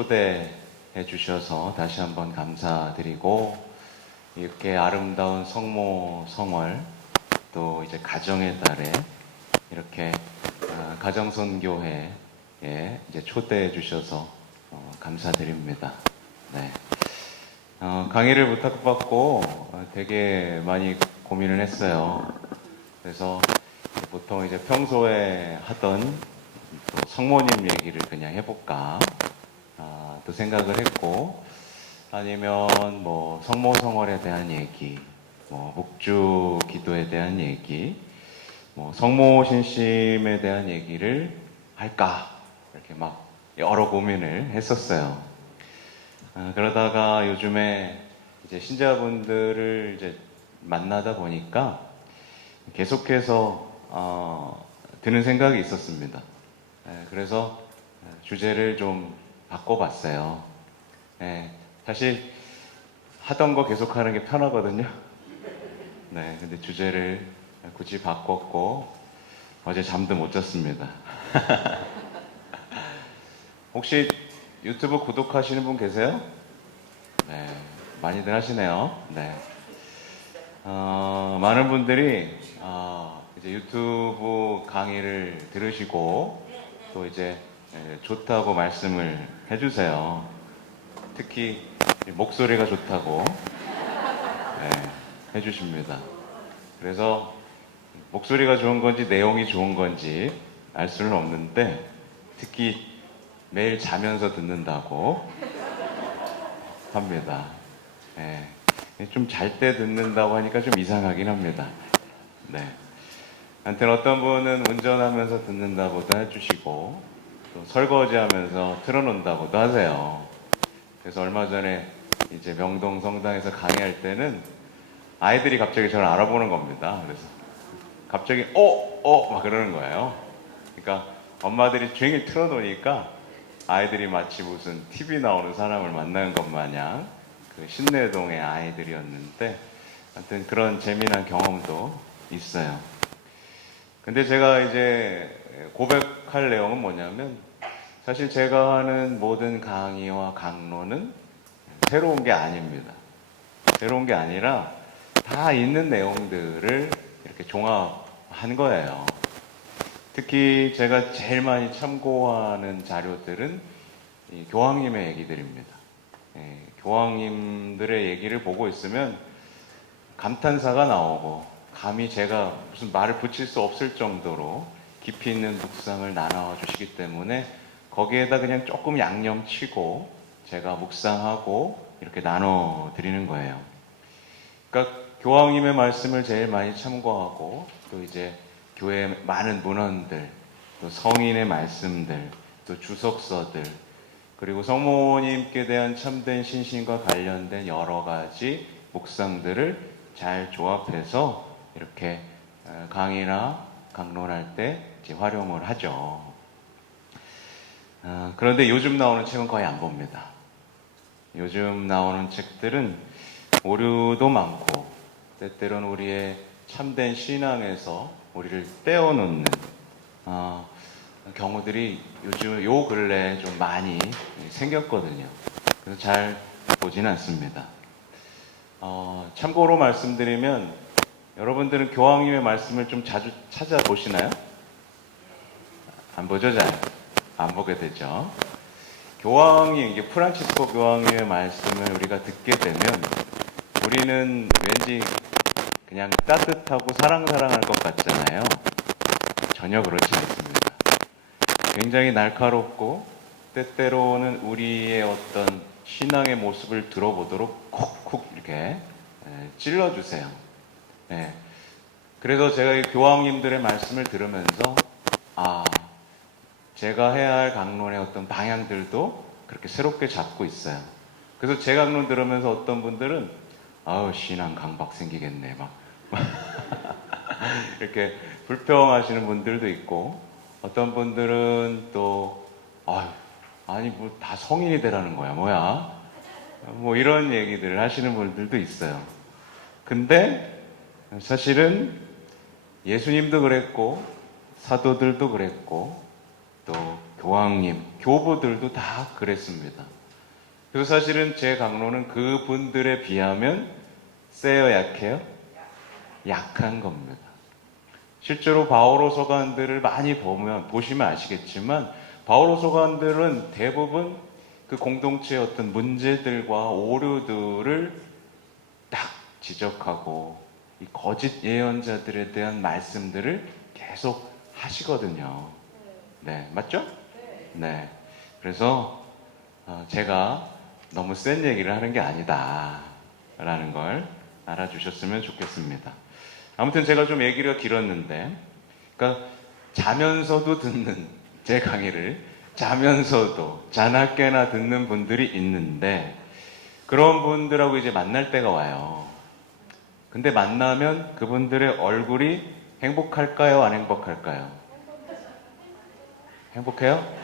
초대해 주셔서 다시 한번 감사드리고, 이렇게 아름다운 성모 성월, 또 이제 가정의 달에 이렇게 가정선교회에 이제 초대해 주셔서 감사드립니다. 네. 강의를 부탁받고 되게 많이 고민을 했어요. 그래서 보통 이제 평소에 하던 또 성모님 얘기를 그냥 해볼까 또 생각을 했고, 아니면 뭐 성모성월에 대한 얘기, 뭐 묵주 기도에 대한 얘기, 뭐 성모 신심에 대한 얘기를 할까, 이렇게 막 여러 고민을 했었어요. 그러다가 요즘에 이제 신자분들을 이제 만나다 보니까 계속해서 드는 생각이 있었습니다. 그래서 주제를 좀 바꿔봤어요. 사실 하던 거 계속하는 게 편하거든요. 네, 근데 주제를 굳이 바꿨고 어제 잠도 못 잤습니다. 혹시 유튜브 구독하시는 분 계세요? 네, 많이들 하시네요. 네. 많은 분들이 이제 유튜브 강의를 들으시고 또 이제 좋다고 말씀을 해주세요. 특히 목소리가 좋다고 해주십니다. 그래서 목소리가 좋은 건지 내용이 좋은 건지 알 수는 없는데, 특히 매일 자면서 듣는다고 합니다. 좀 잘 때 듣는다고 하니까 좀 이상하긴 합니다. 네. 아무튼 어떤 분은 운전하면서 듣는다고도 해주시고, 또 설거지하면서 틀어놓는다고도 하세요. 그래서 얼마 전에 이제 명동 성당에서 강의할 때는 아이들이 갑자기 저를 알아보는 겁니다. 그래서 갑자기 막 그러는 거예요. 그러니까 엄마들이 종일 틀어놓으니까 아이들이 마치 무슨 TV 나오는 사람을 만나는 것 마냥 그 신내동의 아이들이었는데, 아무튼 그런 재미난 경험도 있어요. 근데 제가 이제 고백할 내용은 뭐냐면, 사실 제가 하는 모든 강의와 강론은 새로운 게 아닙니다. 새로운 게 아니라 다 있는 내용들을 이렇게 종합한 거예요. 특히 제가 제일 많이 참고하는 자료들은 이 교황님의 얘기들입니다. 교황님들의 얘기를 보고 있으면 감탄사가 나오고, 감히 제가 무슨 말을 붙일 수 없을 정도로 깊이 있는 묵상을 나눠 주시기 때문에 거기에다 그냥 조금 양념치고 제가 묵상하고 이렇게 나눠 드리는 거예요. 그러니까 교황님의 말씀을 제일 많이 참고하고, 또 이제 교회 많은 문헌들, 또 성인의 말씀들, 또 주석서들, 그리고 성모님께 대한 참된 신심과 관련된 여러 가지 묵상들을 잘 조합해서 이렇게 강의나 강론할 때 이제 활용을 하죠. 그런데 요즘 나오는 책은 거의 안 봅니다. 요즘 나오는 책들은 오류도 많고, 때때로는 우리의 참된 신앙에서 우리를 떼어놓는 경우들이 요즘 요 근래에 좀 많이 생겼거든요. 그래서 잘 보지는 않습니다. 참고로 말씀드리면, 여러분들은 교황님의 말씀을 좀 자주 찾아보시나요? 안 보죠, 잘? 안 보게 되죠. 교황이, 이게 프란치스코 교황님의 말씀을 우리가 듣게 되면 우리는 왠지 그냥 따뜻하고 사랑할 것 같잖아요. 전혀 그렇지 않습니다. 굉장히 날카롭고, 때때로는 우리의 어떤 신앙의 모습을 들어보도록 콕콕 이렇게 찔러주세요. 그래서 제가 이 교황님들의 말씀을 들으면서 제가 해야 할 강론의 어떤 방향들도 그렇게 새롭게 잡고 있어요. 그래서 제 강론 들으면서 어떤 분들은 신앙 강박 생기겠네 막 이렇게 불평하시는 분들도 있고, 어떤 분들은 또 아니 뭐 다 성인이 되라는 거야 뭐야, 뭐 이런 얘기들을 하시는 분들도 있어요. 근데 사실은 예수님도 그랬고, 사도들도 그랬고, 또 교황님, 교부들도 다 그랬습니다. 그래서 사실은 제 강론은 그분들에 비하면 세요, 약해요? 약한 겁니다. 실제로 바오로 서간들을 많이 보시면 아시겠지만 바오로 서간들은 대부분 그 공동체의 어떤 문제들과 오류들을 딱 지적하고 이 거짓 예언자들에 대한 말씀들을 계속 하시거든요. 네, 맞죠? 네. 그래서 제가 너무 센 얘기를 하는 게 아니다 라는 걸 알아주셨으면 좋겠습니다. 아무튼 제가 좀 얘기가 길었는데, 그러니까 자면서도 듣는 제 강의를 자면서도 자나깨나 듣는 분들이 있는데, 그런 분들하고 이제 만날 때가 와요. 근데 만나면 그분들의 얼굴이 행복할까요? 안 행복할까요? 행복해요?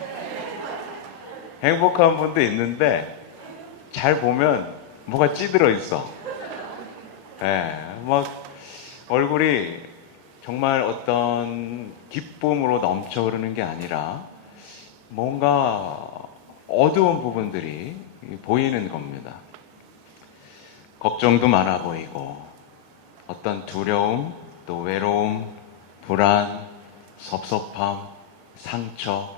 행복한 분도 있는데 잘 보면 뭐가 찌들어 있어. 예, 막 얼굴이 정말 어떤 기쁨으로 넘쳐 흐르는 게 아니라 뭔가 어두운 부분들이 보이는 겁니다. 걱정도 많아 보이고 어떤 두려움, 또 외로움, 불안, 섭섭함, 상처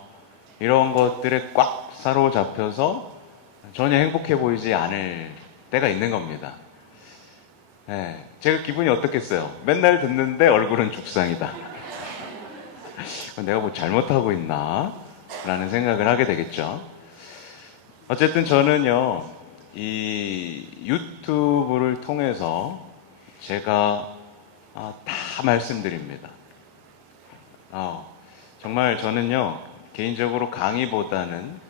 이런 것들에 꽉 사로잡혀서 전혀 행복해 보이지 않을 때가 있는 겁니다. 네, 제가 기분이 어떻겠어요? 맨날 듣는데 얼굴은 죽상이다. 내가 뭐 잘못하고 있나? 라는 생각을 하게 되겠죠. 어쨌든 저는요, 이 유튜브를 통해서 제가 다 말씀드립니다. 정말 저는요, 개인적으로 강의보다는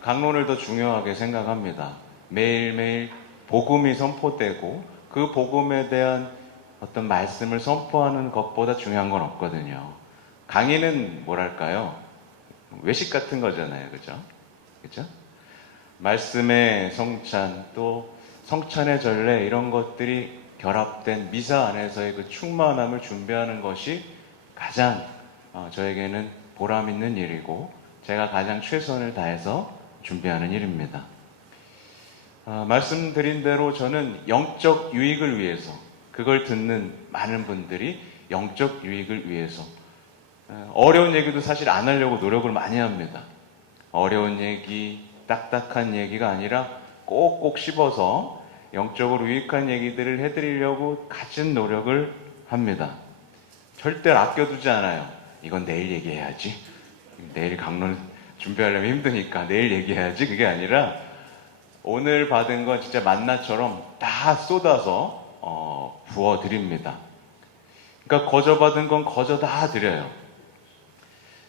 강론을 더 중요하게 생각합니다. 매일매일 복음이 선포되고 그 복음에 대한 어떤 말씀을 선포하는 것보다 중요한 건 없거든요. 강의는 뭐랄까요? 외식 같은 거잖아요. 그죠? 그죠? 말씀의 성찬, 또 성찬의 전례, 이런 것들이 결합된 미사 안에서의 그 충만함을 준비하는 것이 가장 저에게는 보람 있는 일이고 제가 가장 최선을 다해서 준비하는 일입니다. 말씀드린 대로 저는 영적 유익을 위해서, 그걸 듣는 많은 분들이 영적 유익을 위해서 어려운 얘기도 사실 안 하려고 노력을 많이 합니다. 어려운 얘기, 딱딱한 얘기가 아니라 꼭꼭 씹어서 영적으로 유익한 얘기들을 해드리려고 갖은 노력을 합니다. 절대 아껴두지 않아요. 이건 내일 얘기해야지. 내일 강론 준비하려면 힘드니까 내일 얘기해야지. 그게 아니라 오늘 받은 건 진짜 만나처럼 다 쏟아서 부어드립니다. 그러니까 거저 받은 건 거저 다 드려요.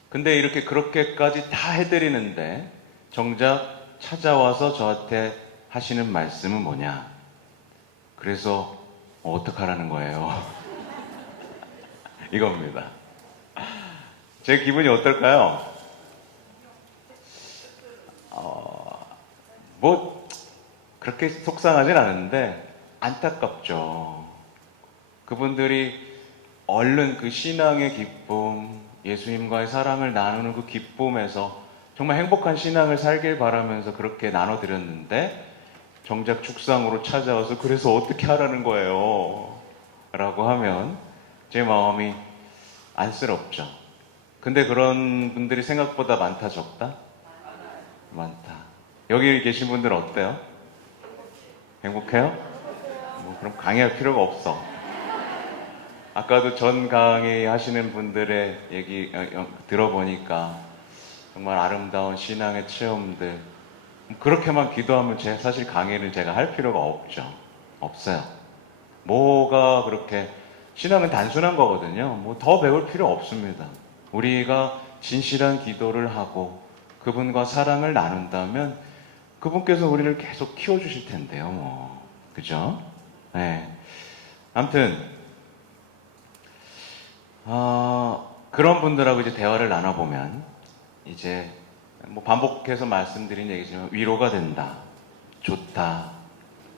근데 이렇게 그렇게까지 다 해드리는데 정작 찾아와서 저한테 하시는 말씀은 뭐냐? 그래서 어떡하라는 거예요? 이겁니다. 제 기분이 어떨까요? 뭐 그렇게 속상하진 않은데 안타깝죠. 그분들이 얼른 그 신앙의 기쁨, 예수님과의 사랑을 나누는 그 기쁨에서 정말 행복한 신앙을 살길 바라면서 그렇게 나눠드렸는데 정작 축상으로 찾아와서 그래서 어떻게 하라는 거예요? 라고 하면 제 마음이 안쓰럽죠. 근데 그런 분들이 생각보다 많다, 적다? 많다. 여기 계신 분들은 어때요? 행복해요? 뭐 그럼 강의할 필요가 없어. 아까도 전 강의 하시는 분들의 얘기 들어보니까 정말 아름다운 신앙의 체험들, 그렇게만 기도하면 사실 강의를 제가 할 필요가 없죠. 없어요. 뭐가 그렇게, 신앙은 단순한 거거든요. 뭐 더 배울 필요 없습니다. 우리가 진실한 기도를 하고 그분과 사랑을 나눈다면 그분께서 우리를 계속 키워주실 텐데요. 뭐. 그죠? 네. 아무튼 그런 분들하고 이제 대화를 나눠보면 이제 뭐 반복해서 말씀드린 얘기지만 위로가 된다. 좋다.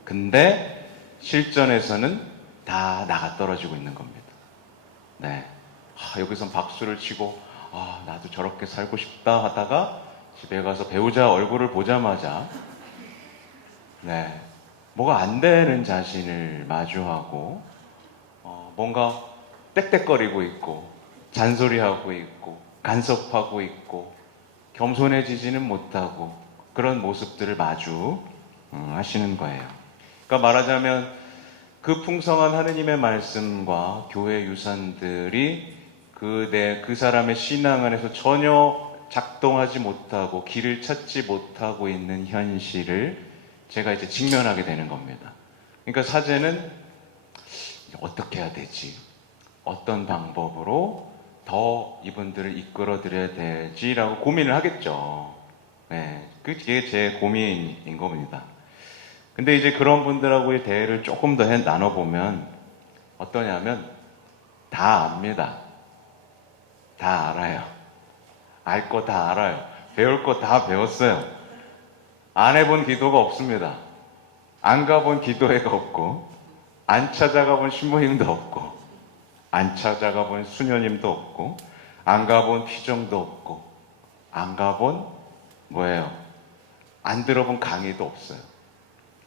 근데 실전에서는 다 나가 떨어지고 있는 겁니다. 네. 여기선 박수를 치고 아, 나도 저렇게 살고 싶다 하다가 집에 가서 배우자 얼굴을 보자마자 네, 뭐가 안 되는 자신을 마주하고 뭔가 떽떽거리고 있고 잔소리하고 있고 간섭하고 있고 겸손해지지는 못하고 그런 모습들을 마주 하시는 거예요. 그러니까 말하자면 그 풍성한 하느님의 말씀과 교회 유산들이 그 사람의 신앙 안에서 전혀 작동하지 못하고 길을 찾지 못하고 있는 현실을 제가 이제 직면하게 되는 겁니다. 그러니까 사제는 어떻게 해야 되지? 어떤 방법으로 더 이분들을 이끌어 드려야 되지라고 고민을 하겠죠. 네, 그게 제 고민인 겁니다. 근데 이제 그런 분들하고의 대화를 조금 더 나눠보면 어떠냐면 다 압니다. 다 알아요. 알 거 다 알아요. 배울 거 다 배웠어요. 안 해본 기도가 없습니다. 안 가본 기도회가 없고 안 찾아가본 신부님도 없고 안 찾아가본 수녀님도 없고 안 가본 피정도 없고 안 가본 뭐예요? 안 들어본 강의도 없어요.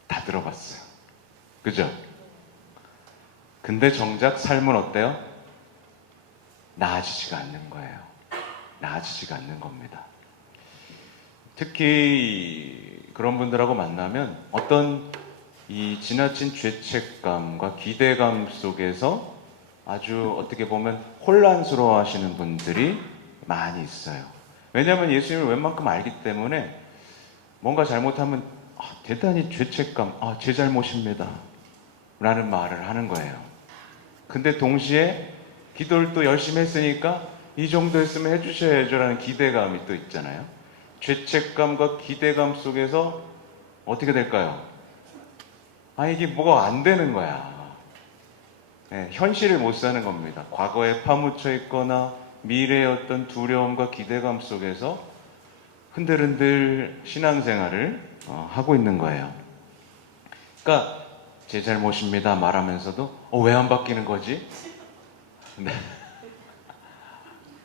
다 들어봤어요. 그죠? 근데 정작 삶은 어때요? 나아지지가 않는 거예요. 나아지지가 않는 겁니다. 특히 그런 분들하고 만나면 어떤 이 지나친 죄책감과 기대감 속에서 아주 어떻게 보면 혼란스러워 하시는 분들이 많이 있어요. 왜냐하면 예수님을 웬만큼 알기 때문에 뭔가 잘못하면 대단히 죄책감, 제 잘못입니다. 라는 말을 하는 거예요. 근데 동시에 기도를 또 열심히 했으니까 이 정도 했으면 해주셔야죠 라는 기대감이 또 있잖아요. 죄책감과 기대감 속에서 어떻게 될까요? 이게 뭐가 안 되는 거야. 네, 현실을 못 사는 겁니다. 과거에 파묻혀 있거나 미래의 어떤 두려움과 기대감 속에서 흔들흔들 신앙생활을 하고 있는 거예요. 그러니까 제 잘못입니다 말하면서도 왜 안 바뀌는 거지? 네.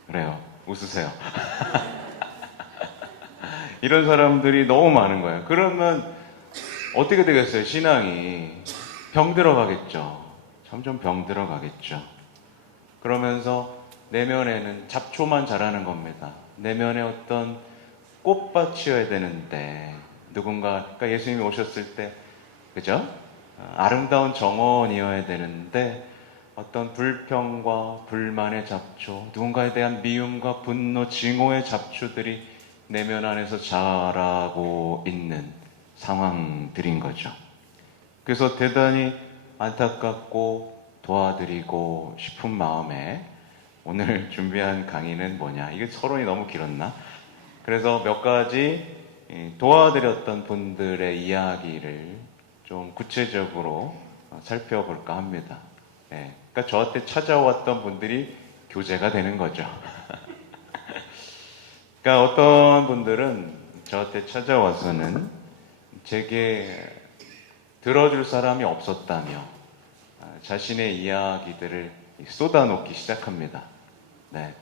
그래요. 웃으세요. 이런 사람들이 너무 많은 거예요. 그러면 어떻게 되겠어요? 신앙이 병들어 가겠죠. 점점 병들어 가겠죠. 그러면서 내면에는 잡초만 자라는 겁니다. 내면에 어떤 꽃밭이어야 되는데 누군가, 그러니까 예수님이 오셨을 때, 그죠? 아름다운 정원이어야 되는데 어떤 불평과 불만의 잡초, 누군가에 대한 미움과 분노, 증오의 잡초들이 내면 안에서 자라고 있는 상황들인 거죠. 그래서 대단히 안타깝고 도와드리고 싶은 마음에 오늘 준비한 강의는 뭐냐? 이게 서론이 너무 길었나? 그래서 몇 가지 도와드렸던 분들의 이야기를 좀 구체적으로 살펴볼까 합니다. 그러니까 저한테 찾아왔던 분들이 교재가 되는 거죠. 그러니까 어떤 분들은 저한테 찾아와서는 제게 들어줄 사람이 없었다며 자신의 이야기들을 쏟아놓기 시작합니다. 네.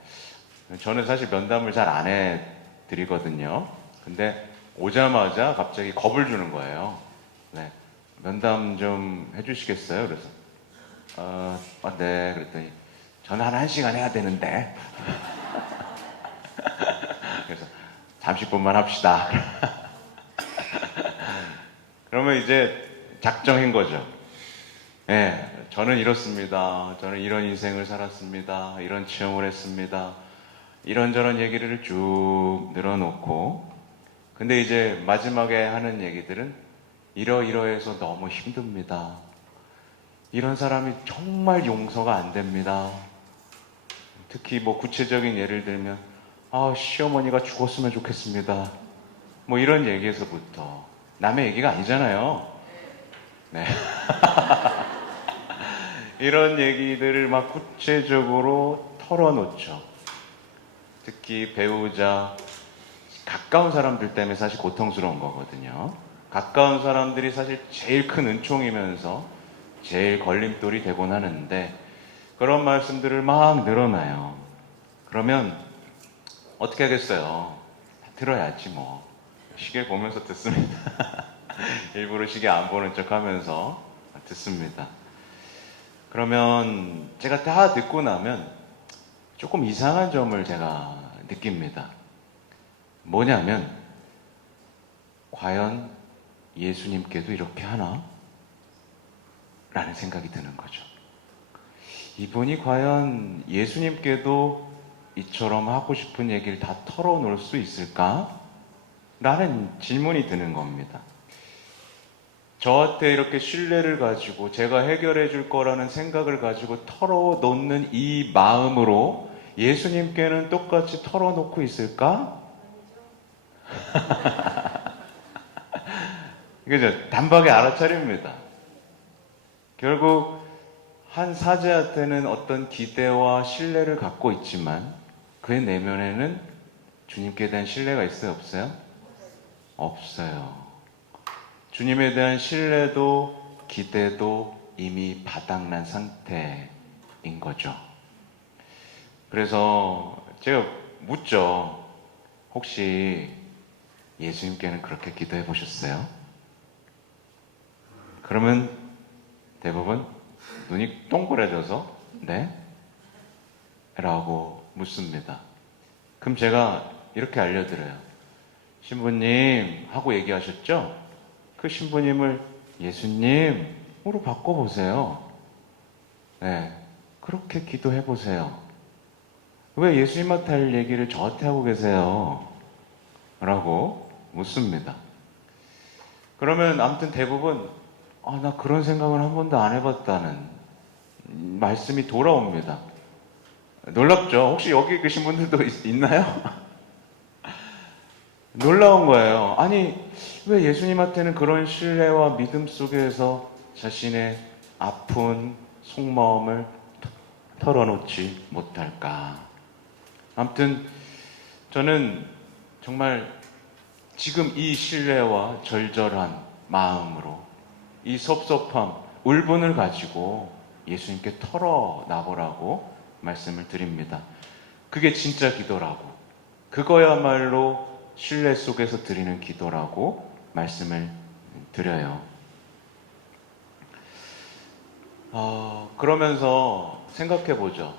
저는 사실 면담을 잘 안 해드리거든요. 근데 오자마자 갑자기 겁을 주는 거예요. 네. 면담 좀 해주시겠어요? 그래서 네. 그랬더니 저는 한 1시간 해야 되는데 그래서 30분만 합시다. 그러면 이제 작정인 거죠. 저는 이렇습니다. 저는 이런 인생을 살았습니다. 이런 체험을 했습니다. 이런저런 얘기를 쭉 늘어놓고, 근데 이제 마지막에 하는 얘기들은 이러이러해서 너무 힘듭니다. 이런 사람이 정말 용서가 안 됩니다. 특히 뭐 구체적인 예를 들면 시어머니가 죽었으면 좋겠습니다. 뭐 이런 얘기에서부터 남의 얘기가 아니잖아요. 네. 이런 얘기들을 막 구체적으로 털어놓죠. 특히 배우자, 가까운 사람들 때문에 사실 고통스러운 거거든요. 가까운 사람들이 사실 제일 큰 은총이면서 제일 걸림돌이 되곤 하는데 그런 말씀들을 막 늘어놔요. 그러면 어떻게 하겠어요? 들어야지 뭐. 시계 보면서 듣습니다. 일부러 시계 안 보는 척 하면서 듣습니다. 그러면 제가 다 듣고 나면 조금 이상한 점을 제가 느낍니다. 뭐냐면, 과연 예수님께도 이렇게 하나? 라는 생각이 드는 거죠. 이분이 과연 예수님께도 이처럼 하고 싶은 얘기를 다 털어놓을 수 있을까? 라는 질문이 드는 겁니다. 저한테 이렇게 신뢰를 가지고 제가 해결해 줄 거라는 생각을 가지고 털어놓는 이 마음으로 예수님께는 똑같이 털어놓고 있을까? 그죠? 단박에 알아차립니다. 결국 한 사제한테는 어떤 기대와 신뢰를 갖고 있지만 그의 내면에는 주님께 대한 신뢰가 있어요? 없어요? 없어요. 주님에 대한 신뢰도 기대도 이미 바닥난 상태인 거죠. 그래서 제가 묻죠. 혹시 예수님께는 그렇게 기도해 보셨어요? 그러면 대부분 눈이 동그래져서 네? 라고 묻습니다. 그럼 제가 이렇게 알려드려요. 신부님 하고 얘기하셨죠? 그 신부님을 예수님으로 바꿔보세요. 네, 그렇게 기도해 보세요. 왜 예수님한테 할 얘기를 저한테 하고 계세요? 라고 묻습니다. 그러면 아무튼 대부분 나 그런 생각을 한 번도 안 해봤다는 말씀이 돌아옵니다. 놀랍죠? 혹시 여기 계신 분들도 있나요? 놀라운 거예요. 아니, 왜 예수님한테는 그런 신뢰와 믿음 속에서 자신의 아픈 속마음을 털어놓지 못할까? 아무튼 저는 정말 지금 이 신뢰와 절절한 마음으로 이 섭섭함, 울분을 가지고 예수님께 털어놔보라고 말씀을 드립니다. 그게 진짜 기도라고, 그거야말로 신뢰 속에서 드리는 기도라고 말씀을 드려요. 그러면서 생각해 보죠.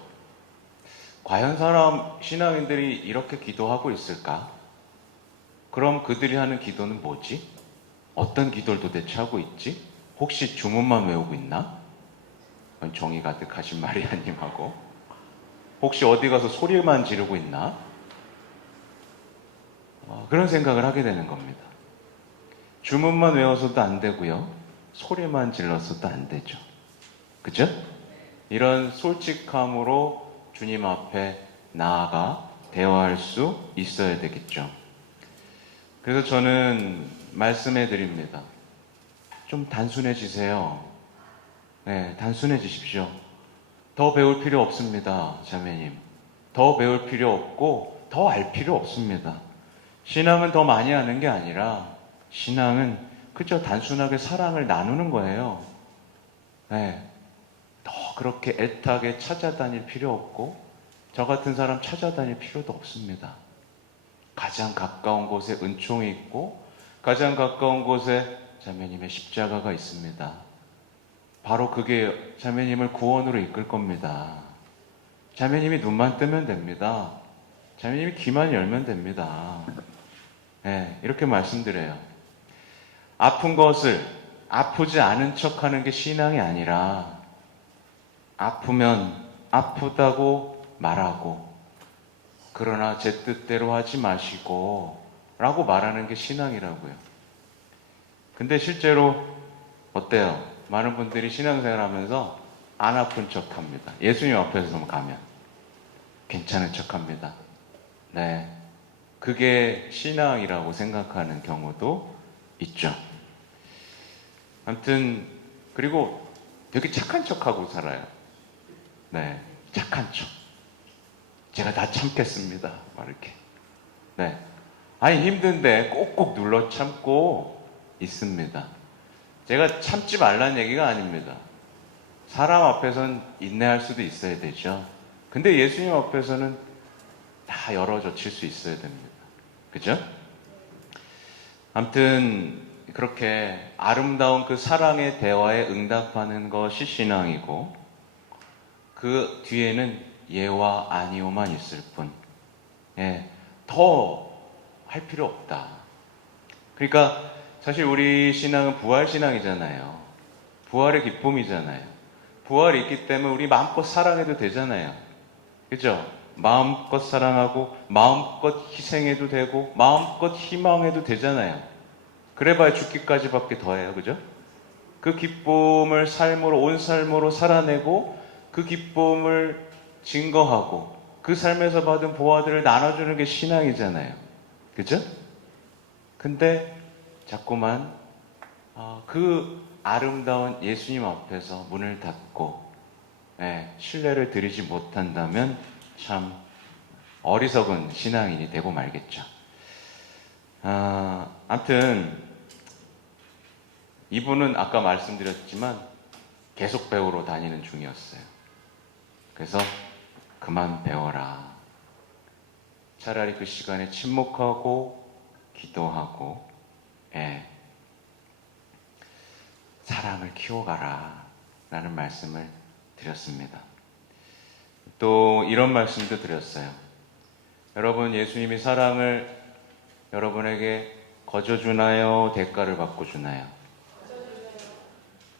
과연 신앙인들이 이렇게 기도하고 있을까? 그럼 그들이 하는 기도는 뭐지? 어떤 기도를 도대체 하고 있지? 혹시 주문만 외우고 있나? 정이 가득하신 마리아님하고. 혹시 어디 가서 소리만 지르고 있나? 그런 생각을 하게 되는 겁니다. 주문만 외워서도 안 되고요. 소리만 질렀어도 안 되죠. 그죠? 이런 솔직함으로 주님 앞에 나아가 대화할 수 있어야 되겠죠. 그래서 저는 말씀해 드립니다. 좀 단순해지세요. 네, 단순해지십시오. 더 배울 필요 없습니다, 자매님. 더 배울 필요 없고 더 알 필요 없습니다. 신앙은 더 많이 하는 게 아니라 신앙은 그저 단순하게 사랑을 나누는 거예요. 네, 더 그렇게 애타게 찾아다닐 필요 없고 저 같은 사람 찾아다닐 필요도 없습니다. 가장 가까운 곳에 은총이 있고 가장 가까운 곳에 자매님의 십자가가 있습니다. 바로 그게 자매님을 구원으로 이끌 겁니다. 자매님이 눈만 뜨면 됩니다. 자매님이 귀만 열면 됩니다. 네, 이렇게 말씀드려요. 아픈 것을 아프지 않은 척하는 게 신앙이 아니라 아프면 아프다고 말하고 그러나 제 뜻대로 하지 마시고 라고 말하는 게 신앙이라고요. 근데 실제로 어때요? 많은 분들이 신앙생활 하면서 안 아픈 척 합니다. 예수님 앞에서 가면 괜찮은 척 합니다. 네, 그게 신앙이라고 생각하는 경우도 있죠. 아무튼 그리고 되게 착한 척하고 살아요. 네, 착한 척. 제가 다 참겠습니다. 막 이렇게. 네, 아니 힘든데 꼭꼭 눌러 참고 있습니다. 제가 참지 말라는 얘기가 아닙니다. 사람 앞에서는 인내할 수도 있어야 되죠. 근데 예수님 앞에서는 다 열어젖힐 수 있어야 됩니다. 그죠? 아무튼 그렇게 아름다운 그 사랑의 대화에 응답하는 것이 신앙이고, 그 뒤에는 예와 아니오만 있을 뿐, 더 할 필요 없다. 그러니까 사실 우리 신앙은 부활 신앙이잖아요. 부활의 기쁨이잖아요. 부활이 있기 때문에 우리 마음껏 사랑해도 되잖아요. 그죠? 마음껏 사랑하고 마음껏 희생해도 되고 마음껏 희망해도 되잖아요. 그래봐야 죽기까지밖에 더해요. 그죠? 그 기쁨을 삶으로, 온 삶으로 살아내고 그 기쁨을 증거하고 그 삶에서 받은 보화들을 나눠주는 게 신앙이잖아요. 그죠? 근데 자꾸만 그 아름다운 예수님 앞에서 문을 닫고 신뢰를 드리지 못한다면 참 어리석은 신앙인이 되고 말겠죠. 아무튼 이분은 아까 말씀드렸지만 계속 배우러 다니는 중이었어요. 그래서 그만 배워라. 차라리 그 시간에 침묵하고 기도하고 사랑을 키워가라 라는 말씀을 드렸습니다. 또 이런 말씀도 드렸어요. 여러분, 예수님이 사랑을 여러분에게 거저주나요? 대가를 받고 주나요?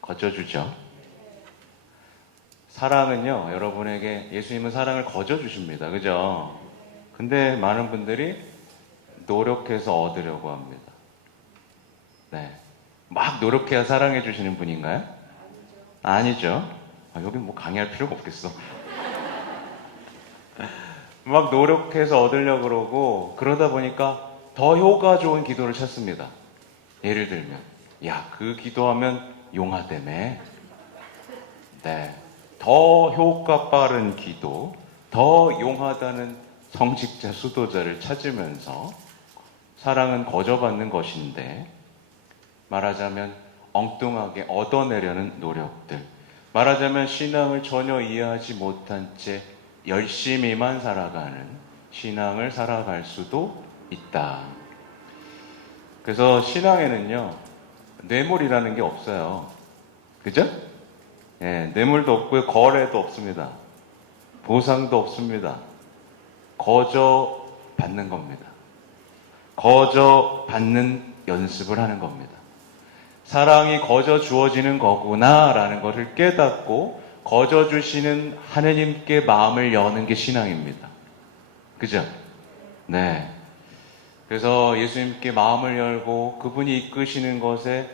거저주죠. 사랑은요, 여러분에게 예수님은 사랑을 거저주십니다. 그죠? 근데 많은 분들이 노력해서 얻으려고 합니다. 막 노력해야 사랑해 주시는 분인가요? 아니죠. 여기 뭐 강의할 필요가 없겠어. 막 노력해서 얻으려고 그러고 그러다 보니까 더 효과 좋은 기도를 찾습니다. 예를 들면 그 기도하면 용하다며. 더 효과 빠른 기도, 더 용하다는 성직자 수도자를 찾으면서 사랑은 거저받는 것인데, 말하자면 엉뚱하게 얻어내려는 노력들, 말하자면 신앙을 전혀 이해하지 못한 채 열심히만 살아가는 신앙을 살아갈 수도 있다. 그래서 신앙에는요, 뇌물이라는 게 없어요. 그죠? 뇌물도 없고요, 거래도 없습니다. 보상도 없습니다. 거저 받는 겁니다. 거저 받는 연습을 하는 겁니다. 사랑이 거저 주어지는 거구나라는 것을 깨닫고 거저 주시는 하느님께 마음을 여는 게 신앙입니다. 그죠? 네. 그래서 예수님께 마음을 열고 그분이 이끄시는 것에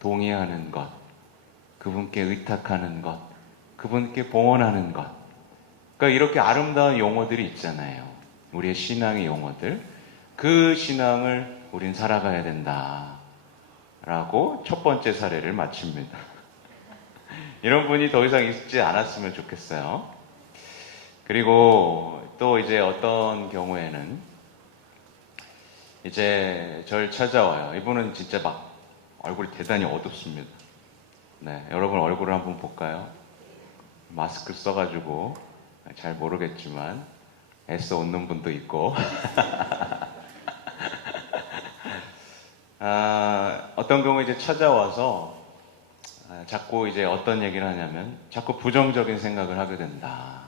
동의하는 것, 그분께 의탁하는 것, 그분께 봉헌하는 것. 그러니까 이렇게 아름다운 용어들이 있잖아요. 우리의 신앙의 용어들. 그 신앙을 우린 살아가야 된다. 라고 첫 번째 사례를 마칩니다. 이런 분이 더 이상 있지 않았으면 좋겠어요. 그리고 또 이제 어떤 경우에는 이제 절 찾아와요. 이분은 진짜 막 얼굴이 대단히 어둡습니다. 여러분 얼굴을 한번 볼까요? 마스크 써가지고 잘 모르겠지만 애써 웃는 분도 있고 어떤 경우에 이제 찾아와서 자꾸 이제 어떤 얘기를 하냐면 자꾸 부정적인 생각을 하게 된다.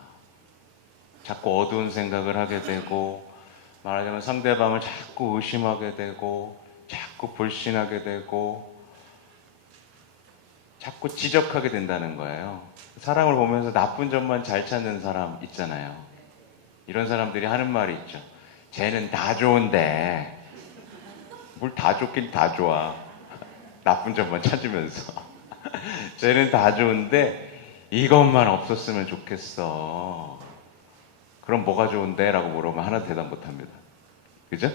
자꾸 어두운 생각을 하게 되고, 말하자면 상대방을 자꾸 의심하게 되고, 자꾸 불신하게 되고, 자꾸 지적하게 된다는 거예요. 사람을 보면서 나쁜 점만 잘 찾는 사람 있잖아요. 이런 사람들이 하는 말이 있죠. 쟤는 다 좋은데, 뭘 다 좋긴 다 좋아. 나쁜 점만 찾으면서. 쟤는 다 좋은데 이것만 없었으면 좋겠어. 그럼 뭐가 좋은데? 라고 물어보면 하나도 대답 못합니다. 그죠?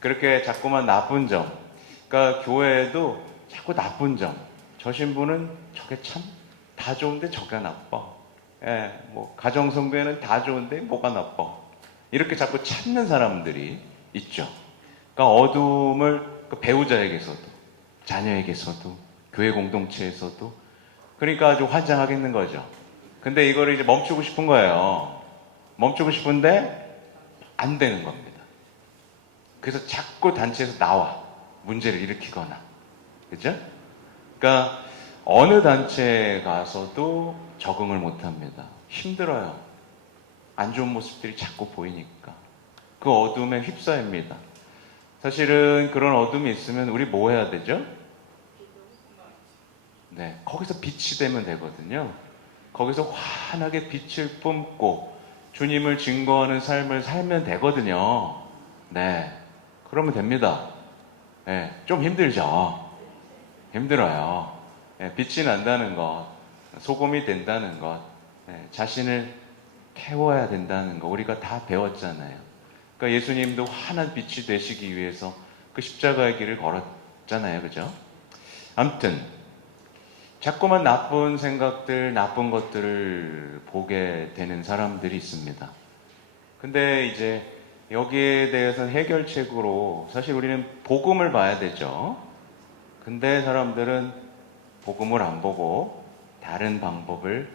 그렇게 자꾸만 나쁜 점. 그러니까 교회에도 자꾸 나쁜 점. 저 신부는 저게 참 다 좋은데 저게 나빠. 뭐 가정성교회는 다 좋은데 뭐가 나빠. 이렇게 자꾸 찾는 사람들이 있죠. 그러니까 어둠을 배우자에게서도, 자녀에게서도, 교회 공동체에서도. 그러니까 아주 환장하겠는 거죠. 근데 이거를 이제 멈추고 싶은 거예요. 멈추고 싶은데 안 되는 겁니다. 그래서 자꾸 단체에서 나와 문제를 일으키거나, 그죠? 그러니까 어느 단체에 가서도 적응을 못합니다. 힘들어요. 안 좋은 모습들이 자꾸 보이니까 그 어둠에 휩싸입니다. 사실은 그런 어둠이 있으면 우리 뭐 해야 되죠? 네, 거기서 빛이 되면 되거든요. 거기서 환하게 빛을 뿜고 주님을 증거하는 삶을 살면 되거든요. 네, 그러면 됩니다. 네, 좀 힘들죠. 힘들어요. 네, 빛이 난다는 것, 소금이 된다는 것, 네, 자신을 태워야 된다는 거 우리가 다 배웠잖아요. 그러니까 예수님도 환한 빛이 되시기 위해서 그 십자가의 길을 걸었잖아요. 그죠? 아무튼 자꾸만 나쁜 생각들, 나쁜 것들을 보게 되는 사람들이 있습니다. 근데 이제 여기에 대해서는 해결책으로 사실 우리는 복음을 봐야 되죠. 근데 사람들은 복음을 안 보고 다른 방법을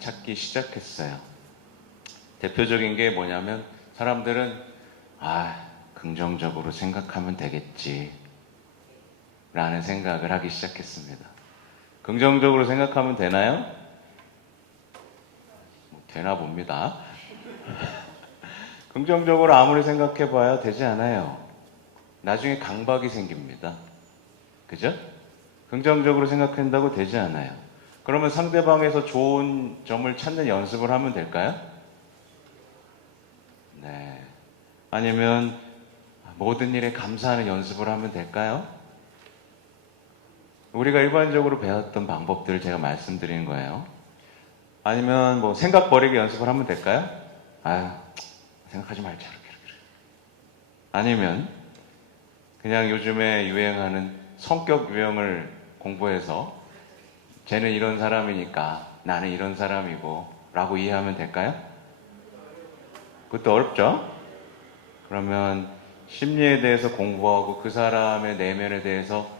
찾기 시작했어요. 대표적인 게 뭐냐면 사람들은 긍정적으로 생각하면 되겠지 라는 생각을 하기 시작했습니다. 긍정적으로 생각하면 되나요? 되나 봅니다. 긍정적으로 아무리 생각해봐야 되지 않아요. 나중에 강박이 생깁니다. 그죠? 긍정적으로 생각한다고 되지 않아요. 그러면 상대방에서 좋은 점을 찾는 연습을 하면 될까요? 네. 아니면 모든 일에 감사하는 연습을 하면 될까요? 우리가 일반적으로 배웠던 방법들을 제가 말씀드리는 거예요. 아니면 뭐 생각 버리기 연습을 하면 될까요? 생각하지 말자. 이렇게. 아니면 그냥 요즘에 유행하는 성격 유형을 공부해서 쟤는 이런 사람이니까 나는 이런 사람이고 라고 이해하면 될까요? 그것도 어렵죠? 그러면 심리에 대해서 공부하고 그 사람의 내면에 대해서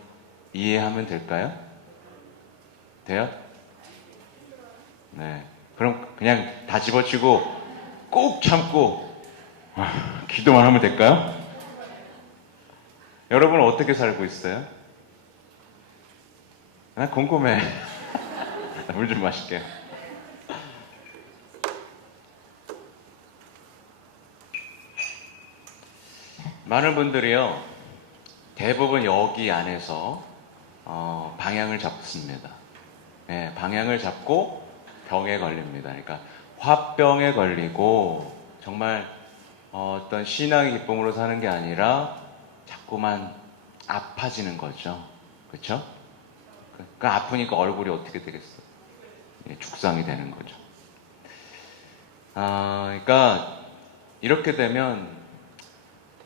이해하면 될까요? 돼요? 네. 그럼 그냥 다 집어치고 꾹 참고 기도만 하면 될까요? 여러분은 어떻게 살고 있어요? 난 궁금해. 물 좀 마실게요. 많은 분들이요, 대부분 여기 안에서 방향을 잡습니다. 네, 방향을 잡고 병에 걸립니다. 그러니까 화병에 걸리고 정말 어떤 신앙의 기쁨으로 사는 게 아니라 자꾸만 아파지는 거죠. 그렇죠? 그러니까 아프니까 얼굴이 어떻게 되겠어? 죽상이 되는 거죠. 그러니까 이렇게 되면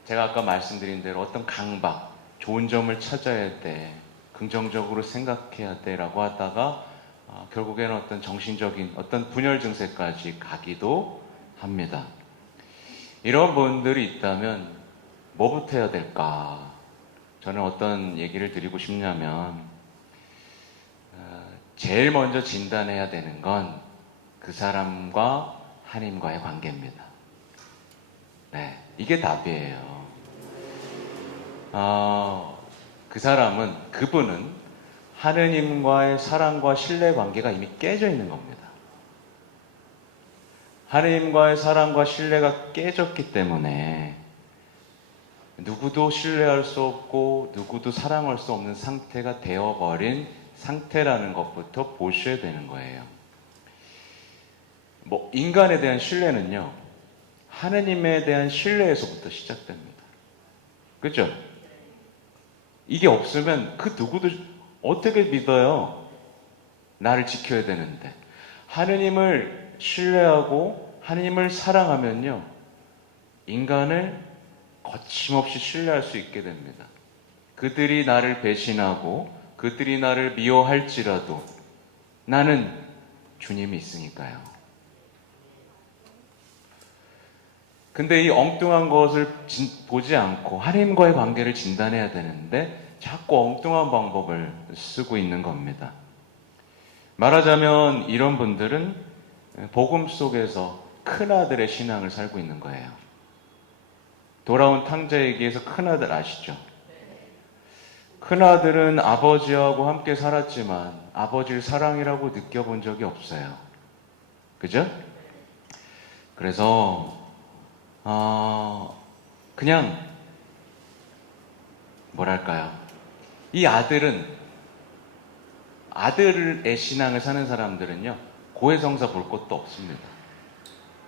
제가 아까 말씀드린 대로 어떤 강박, 좋은 점을 찾아야 돼, 긍정적으로 생각해야 돼라고 하다가 결국에는 어떤 정신적인 어떤 분열 증세까지 가기도 합니다. 이런 분들이 있다면 뭐부터 해야 될까? 저는 어떤 얘기를 드리고 싶냐면 제일 먼저 진단해야 되는 건 그 사람과 하나님과의 관계입니다. 네, 이게 답이에요. 그분은 하느님과의 사랑과 신뢰 관계가 이미 깨져 있는 겁니다. 하느님과의 사랑과 신뢰가 깨졌기 때문에 누구도 신뢰할 수 없고 누구도 사랑할 수 없는 상태가 되어버린 상태라는 것부터 보셔야 되는 거예요. 인간에 대한 신뢰는요, 하느님에 대한 신뢰에서부터 시작됩니다. 그죠? 이게 없으면 그 누구도 어떻게 믿어요? 나를 지켜야 되는데. 하느님을 신뢰하고 하느님을 사랑하면요, 인간을 거침없이 신뢰할 수 있게 됩니다. 그들이 나를 배신하고 그들이 나를 미워할지라도 나는 주님이 있으니까요. 근데 이 엉뚱한 것을 보지 않고 하나님과의 관계를 진단해야 되는데 자꾸 엉뚱한 방법을 쓰고 있는 겁니다. 말하자면 이런 분들은 복음 속에서 큰아들의 신앙을 살고 있는 거예요. 돌아온 탕자 얘기에서 큰아들 아시죠? 큰아들은 아버지하고 함께 살았지만 아버지를 사랑이라고 느껴본 적이 없어요. 그죠? 그래서 그냥 뭐랄까요? 이 아들의 신앙을 사는 사람들은요, 고해성사 볼 것도 없습니다.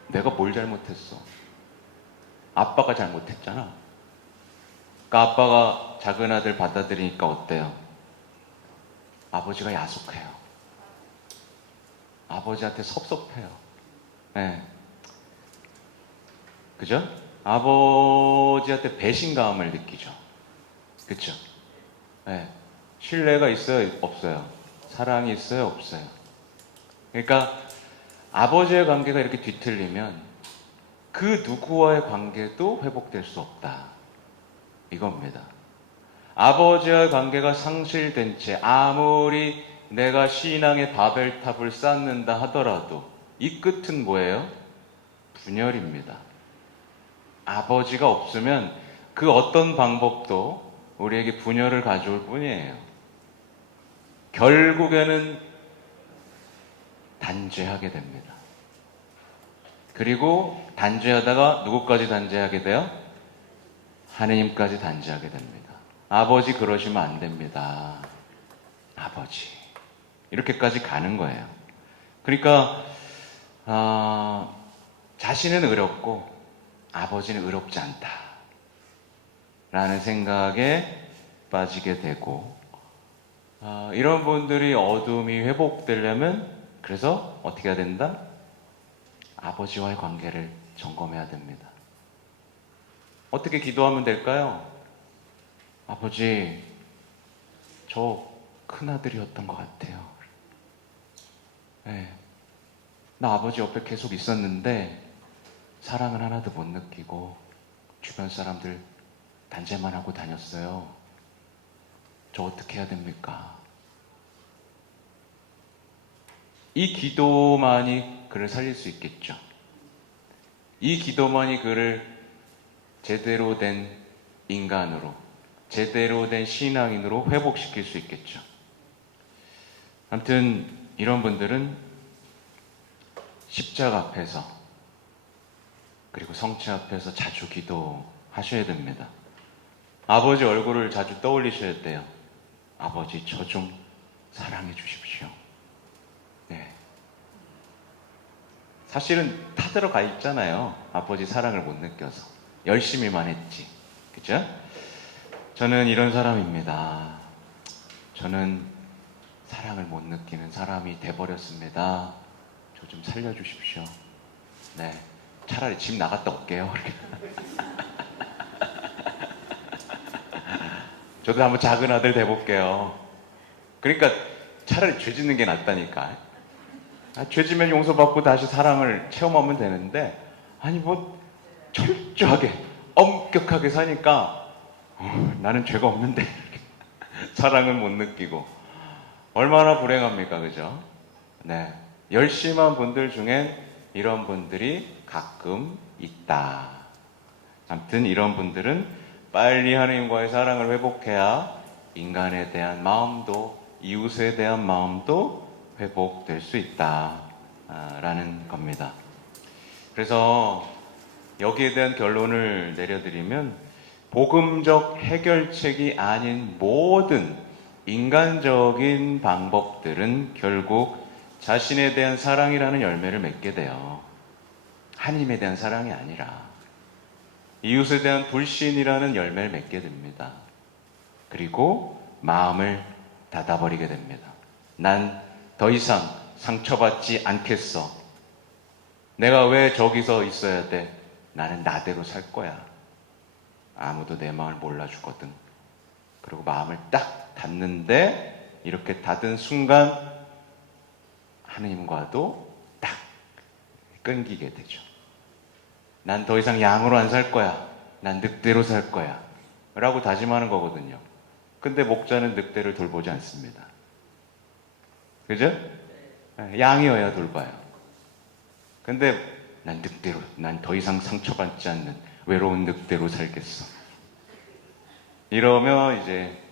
내가 뭘 잘못했어? 아빠가 잘못했잖아. 그러니까 아빠가 작은 아들 받아들이니까 어때요? 아버지가 야속해요. 아버지한테 섭섭해요. 네. 그죠? 아버지한테 배신감을 느끼죠. 그쵸? 네. 신뢰가 있어요? 없어요? 사랑이 있어요? 없어요? 그러니까 아버지의 관계가 이렇게 뒤틀리면 그 누구와의 관계도 회복될 수 없다. 이겁니다. 아버지와의 관계가 상실된 채 아무리 내가 신앙의 바벨탑을 쌓는다 하더라도 이 끝은 뭐예요? 분열입니다. 아버지가 없으면 그 어떤 방법도 우리에게 분열을 가져올 뿐이에요. 결국에는 단죄하게 됩니다. 그리고 단죄하다가 누구까지 단죄하게 돼요? 하느님까지 단죄하게 됩니다. 아버지 그러시면 안 됩니다. 아버지. 이렇게까지 가는 거예요. 그러니까 자신은 의롭고 아버지는 의롭지 않다 라는 생각에 빠지게 되고, 이런 분들이 어둠이 회복되려면 그래서 어떻게 해야 된다? 아버지와의 관계를 점검해야 됩니다. 어떻게 기도하면 될까요? 아버지, 저 큰아들이었던 것 같아요. 네. 나 아버지 옆에 계속 있었는데 사랑은 하나도 못 느끼고 주변 사람들 단죄만 하고 다녔어요. 저 어떻게 해야 됩니까? 이 기도만이 그를 살릴 수 있겠죠. 이 기도만이 그를 제대로 된 인간으로, 제대로 된 신앙인으로 회복시킬 수 있겠죠. 아무튼 이런 분들은 십자가 앞에서 그리고 성체 앞에서 자주 기도하셔야 됩니다. 아버지 얼굴을 자주 떠올리셔야 돼요. 아버지, 저 좀 사랑해 주십시오. 네. 사실은 타들어가 있잖아요. 아버지 사랑을 못 느껴서. 열심히만 했지. 그죠? 저는 이런 사람입니다. 저는 사랑을 못 느끼는 사람이 돼버렸습니다. 저 좀 살려주십시오. 네. 차라리 집 나갔다 올게요. 저도 한번 작은 아들 돼볼게요. 그러니까 차라리 죄 짓는 게 낫다니까. 죄 지면 용서받고 다시 사랑을 체험하면 되는데, 아니 뭐 철저하게 엄격하게 사니까 나는 죄가 없는데 사랑을 못 느끼고 얼마나 불행합니까, 그죠? 네, 열심한 분들 중엔 이런 분들이 가끔 있다. 아무튼 이런 분들은 빨리 하나님과의 사랑을 회복해야 인간에 대한 마음도, 이웃에 대한 마음도 회복될 수 있다라는 겁니다. 그래서 여기에 대한 결론을 내려드리면, 복음적 해결책이 아닌 모든 인간적인 방법들은 결국 자신에 대한 사랑이라는 열매를 맺게 돼요. 하나님에 대한 사랑이 아니라 이웃에 대한 불신이라는 열매를 맺게 됩니다. 그리고 마음을 닫아버리게 됩니다. 난 더 이상 상처받지 않겠어. 내가 왜 저기서 있어야 돼? 나는 나대로 살 거야. 아무도 내 마음을 몰라주거든. 그리고 마음을 딱 닫는데, 이렇게 닫은 순간 하느님과도 딱 끊기게 되죠. 난 더 이상 양으로 안 살 거야. 난 늑대로 살 거야. 라고 다짐하는 거거든요. 근데 목자는 늑대를 돌보지 않습니다. 그죠? 양이어야 돌봐요. 근데 난 늑대로, 난 더 이상 상처받지 않는 외로운 늑대로 살겠어. 이러면 이제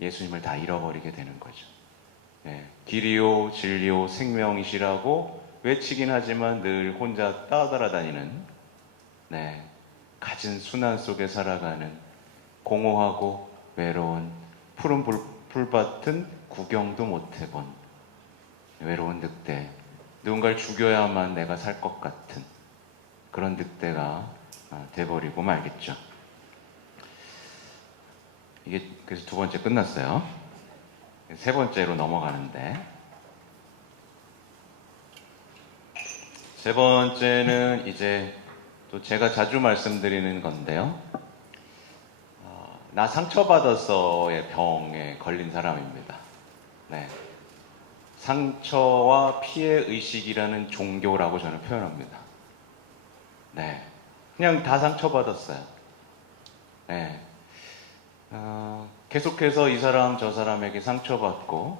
예수님을 다 잃어버리게 되는 거죠. 네, 길이요 진리요 생명이시라고 외치긴 하지만 늘 혼자 따라다니는, 네, 갖은 순환 속에 살아가는 공허하고 외로운 푸른 풀밭은 구경도 못 해본 외로운 늑대, 누군가를 죽여야만 내가 살 것 같은 그런 늑대가 돼버리고 말겠죠. 이게 그래서 두 번째 끝났어요. 세 번째로 넘어가는데, 세 번째는 이제 또 제가 자주 말씀드리는 건데요. 나 상처받았어의 병에 걸린 사람입니다. 네. 상처와 피해 의식이라는 종교라고 저는 표현합니다. 네. 그냥 다 상처받았어요. 네. 계속해서 이 사람 저 사람에게 상처받고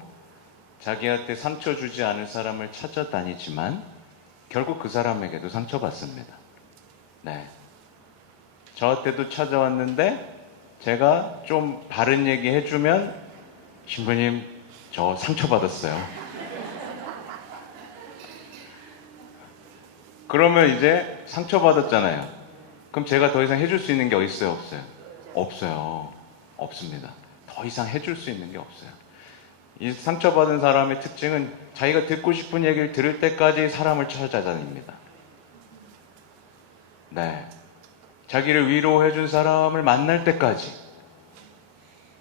자기한테 상처 주지 않을 사람을 찾아다니지만 결국 그 사람에게도 상처받습니다. 네. 저한테도 찾아왔는데 제가 좀 바른 얘기 해주면 신부님 저 상처받았어요. 그러면 이제 상처받았잖아요. 그럼 제가 더 이상 해줄 수 있는 게 어디 있어요? 없어요? 없어요. 없습니다. 더 이상 해줄 수 있는 게 없어요. 이 상처받은 사람의 특징은 자기가 듣고 싶은 얘기를 들을 때까지 사람을 찾아다닙니다. 네. 자기를 위로해준 사람을 만날 때까지.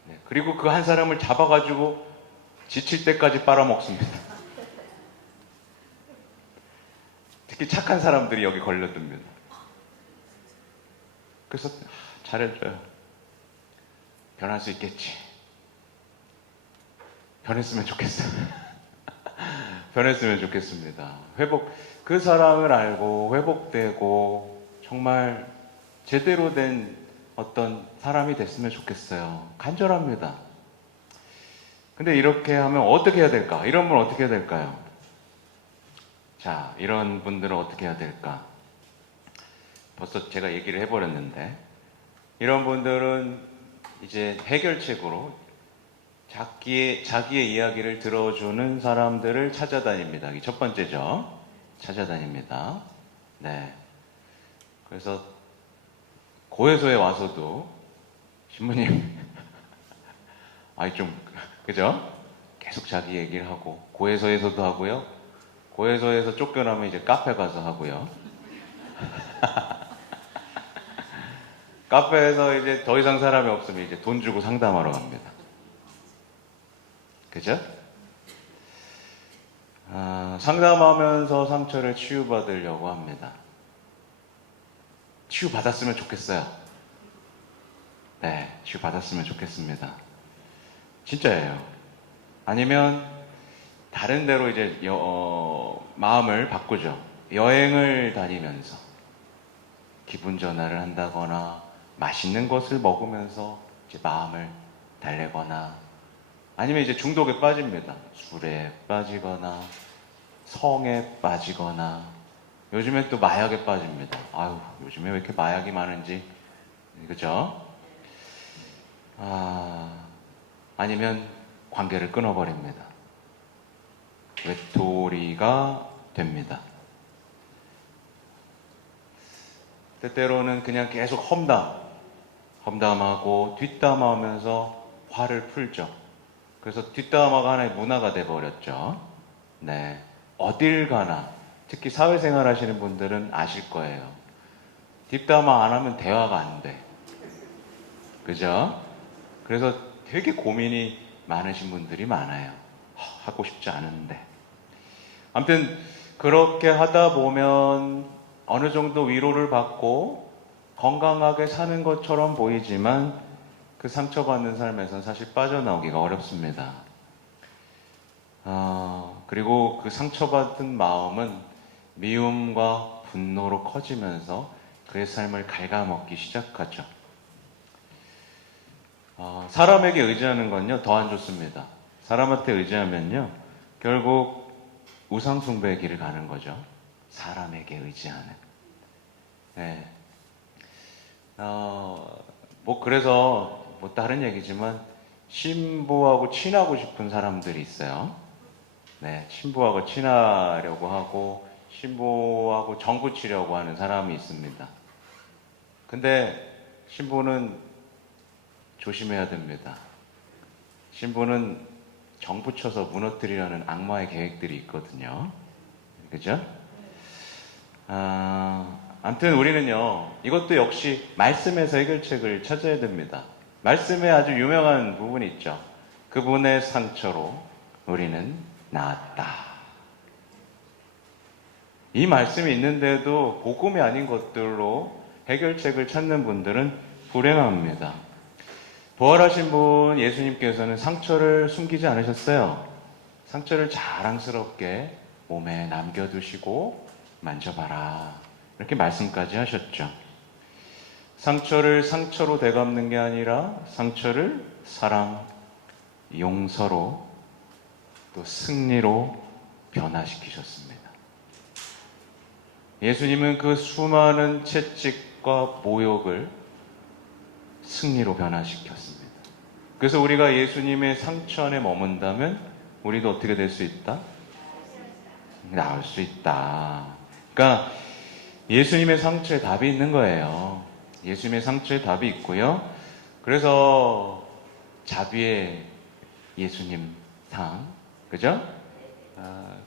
네. 그리고 그 한 사람을 잡아가지고 지칠 때까지 빨아먹습니다. 특히 착한 사람들이 여기 걸려듭니다. 그래서 잘해줘요. 변할 수 있겠지. 변했으면 좋겠어요. 변했으면 좋겠습니다. 그 사람을 알고 회복되고 정말 제대로 된 어떤 사람이 됐으면 좋겠어요. 간절합니다. 근데 이렇게 하면 어떻게 해야 될까? 이런 분 어떻게 해야 될까요? 자, 이런 분들은 어떻게 해야 될까? 벌써 제가 얘기를 해버렸는데, 이런 분들은 이제 해결책으로 자기의 이야기를 들어주는 사람들을 찾아다닙니다. 이게 첫 번째죠. 찾아다닙니다. 네. 그래서 고해소에 와서도 신부님, 아니 좀 그죠? 계속 자기 얘기를 하고 고해소에서도 하고요. 고해소에서 쫓겨나면 이제 카페 가서 하고요. 카페에서 이제 더 이상 사람이 없으면 이제 돈 주고 상담하러 갑니다. 그죠? 상담하면서 상처를 치유받으려고 합니다. 치유받았으면 좋겠어요. 네, 치유받았으면 좋겠습니다. 진짜예요. 아니면 다른 데로 이제 마음을 바꾸죠. 여행을 다니면서 기분 전환을 한다거나 맛있는 것을 먹으면서 이제 마음을 달래거나, 아니면 이제 중독에 빠집니다. 술에 빠지거나 성에 빠지거나, 요즘에 또 마약에 빠집니다. 아유, 요즘에 왜 이렇게 마약이 많은지. 그죠? 아니면 관계를 끊어버립니다. 외톨이가 됩니다. 때때로는 그냥 계속 험담하고 뒷담화하면서 화를 풀죠. 그래서 뒷담화가 하나의 문화가 돼버렸죠. 네. 어딜 가나, 특히 사회생활 하시는 분들은 아실 거예요. 뒷담화 안 하면 대화가 안 돼. 그죠? 그래서 되게 고민이 많으신 분들이 많아요. 하고 싶지 않은데. 아무튼 그렇게 하다 보면 어느 정도 위로를 받고 건강하게 사는 것처럼 보이지만 그 상처받는 삶에서는 사실 빠져나오기가 어렵습니다. 그리고 그 상처받은 마음은 미움과 분노로 커지면서 그의 삶을 갉아먹기 시작하죠. 사람에게 의지하는 건요, 더 안 좋습니다. 사람한테 의지하면요, 결국 우상숭배의 길을 가는 거죠. 사람에게 의지하는. 네. 뭐 그래서 뭐 다른 얘기지만 신부하고 친하고 싶은 사람들이 있어요. 네, 신부하고 친하려고 하고 신부하고 정 붙이려고 하는 사람이 있습니다. 근데 신부는 조심해야 됩니다. 신부는 정 붙여서 무너뜨리려는 악마의 계획들이 있거든요. 그죠? 아무튼 우리는요, 이것도 역시 말씀에서 해결책을 찾아야 됩니다. 말씀에 아주 유명한 부분이 있죠. 그분의 상처로 우리는 나았다. 이 말씀이 있는데도 복음이 아닌 것들로 해결책을 찾는 분들은 불행합니다. 부활하신 분 예수님께서는 상처를 숨기지 않으셨어요. 상처를 자랑스럽게 몸에 남겨두시고 만져봐라. 이렇게 말씀까지 하셨죠. 상처를 상처로 되갚는 게 아니라 상처를 사랑, 용서로 또 승리로 변화시키셨습니다. 예수님은 그 수많은 채찍과 모욕을 승리로 변화시켰습니다. 그래서 우리가 예수님의 상처 안에 머문다면 우리도 어떻게 될 수 있다? 나을 수 있다. 그러니까 예수님의 상처에 답이 있는 거예요. 예수님의 상처에 답이 있고요. 그래서 자비의 예수님 상, 그죠?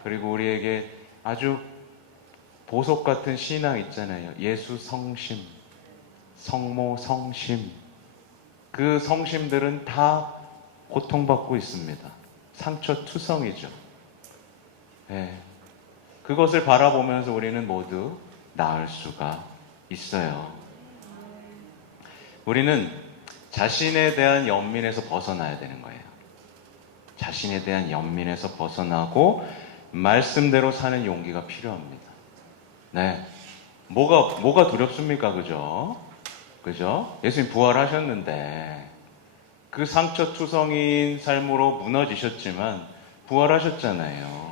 그리고 우리에게 아주 보석 같은 신앙 있잖아요. 예수 성심, 성모 성심. 그 성심들은 다 고통받고 있습니다. 상처 투성이죠. 네. 그것을 바라보면서 우리는 모두 나을 수가 있어요. 우리는 자신에 대한 연민에서 벗어나야 되는 거예요. 자신에 대한 연민에서 벗어나고 말씀대로 사는 용기가 필요합니다. 네. 뭐가 두렵습니까? 그죠? 그죠? 예수님 부활하셨는데 그 상처 투성인 삶으로 무너지셨지만 부활하셨잖아요.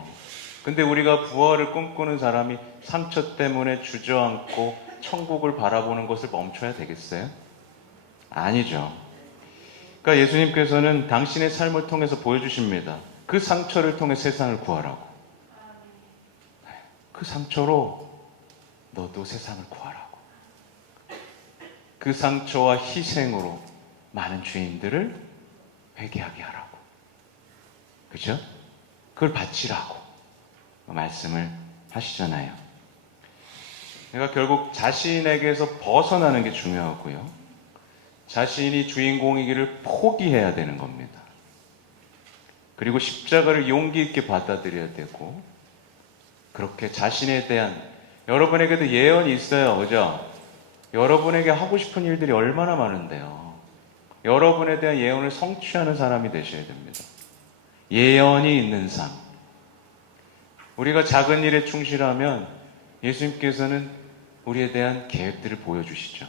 근데 우리가 부활을 꿈꾸는 사람이 상처 때문에 주저앉고 천국을 바라보는 것을 멈춰야 되겠어요? 아니죠. 그러니까 예수님께서는 당신의 삶을 통해서 보여주십니다. 그 상처를 통해 세상을 구하라고. 그 상처로 너도 세상을 구하라고. 그 상처와 희생으로 많은 죄인들을 회개하게 하라고. 그죠? 그걸 바치라고 말씀을 하시잖아요. 그러니까 결국 자신에게서 벗어나는 게 중요하고요. 자신이 주인공이기를 포기해야 되는 겁니다. 그리고 십자가를 용기 있게 받아들여야 되고, 그렇게 자신에 대한, 여러분에게도 예언이 있어요. 그죠? 여러분에게 하고 싶은 일들이 얼마나 많은데요. 여러분에 대한 예언을 성취하는 사람이 되셔야 됩니다. 예언이 있는 삶. 우리가 작은 일에 충실하면 예수님께서는 우리에 대한 계획들을 보여주시죠.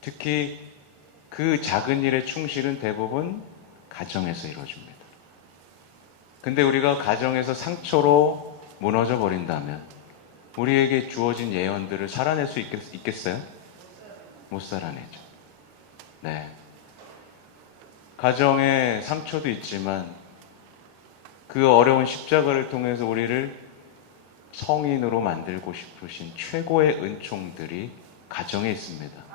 특히 그 작은 일의 충실은 대부분 가정에서 이루어집니다. 근데 우리가 가정에서 상처로 무너져 버린다면 우리에게 주어진 예언들을 살아낼 수 있겠어요? 못 살아내죠. 네. 가정에 상처도 있지만 그 어려운 십자가를 통해서 우리를 성인으로 만들고 싶으신 최고의 은총들이 가정에 있습니다.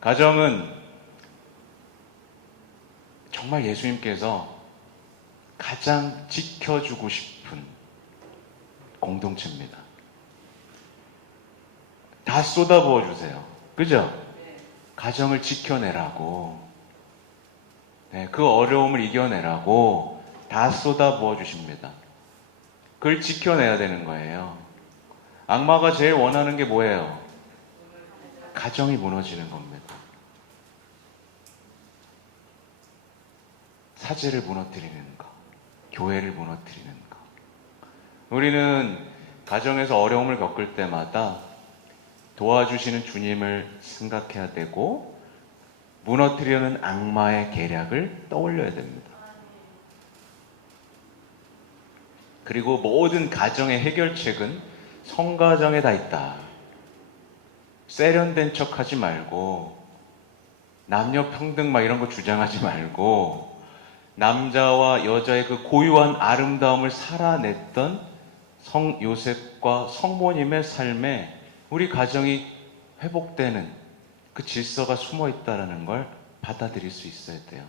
가정은 정말 예수님께서 가장 지켜주고 싶은 공동체입니다. 다 쏟아부어 주세요. 그죠? 가정을 지켜내라고. 네, 그 어려움을 이겨내라고 다 쏟아부어 주십니다. 그걸 지켜내야 되는 거예요. 악마가 제일 원하는 게 뭐예요? 가정이 무너지는 겁니다. 사제를 무너뜨리는 거, 교회를 무너뜨리는 거. 우리는 가정에서 어려움을 겪을 때마다 도와주시는 주님을 생각해야 되고 무너뜨리려는 악마의 계략을 떠올려야 됩니다. 그리고 모든 가정의 해결책은 성가정에 다 있다. 세련된 척 하지 말고, 남녀 평등 막 이런 거 주장하지 말고, 남자와 여자의 그 고유한 아름다움을 살아냈던 성 요셉과 성모님의 삶에 우리 가정이 회복되는 그 질서가 숨어 있다는 걸 받아들일 수 있어야 돼요.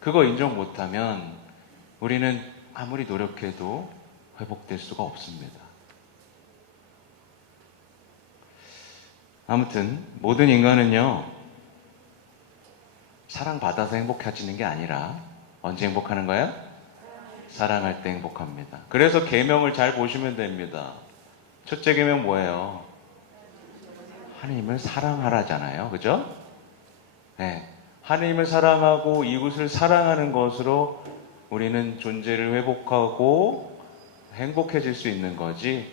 그거 인정 못하면 우리는 아무리 노력해도 회복될 수가 없습니다. 아무튼 모든 인간은요, 사랑받아서 행복해지는 게 아니라 언제 행복하는 거예요? 사랑할 때 행복합니다. 그래서 계명을 잘 보시면 됩니다. 첫째 계명 뭐예요? 하나님을 사랑하라잖아요. 그죠? 네. 하나님을 사랑하고 이웃을 사랑하는 것으로 우리는 존재를 회복하고 행복해질 수 있는 거지,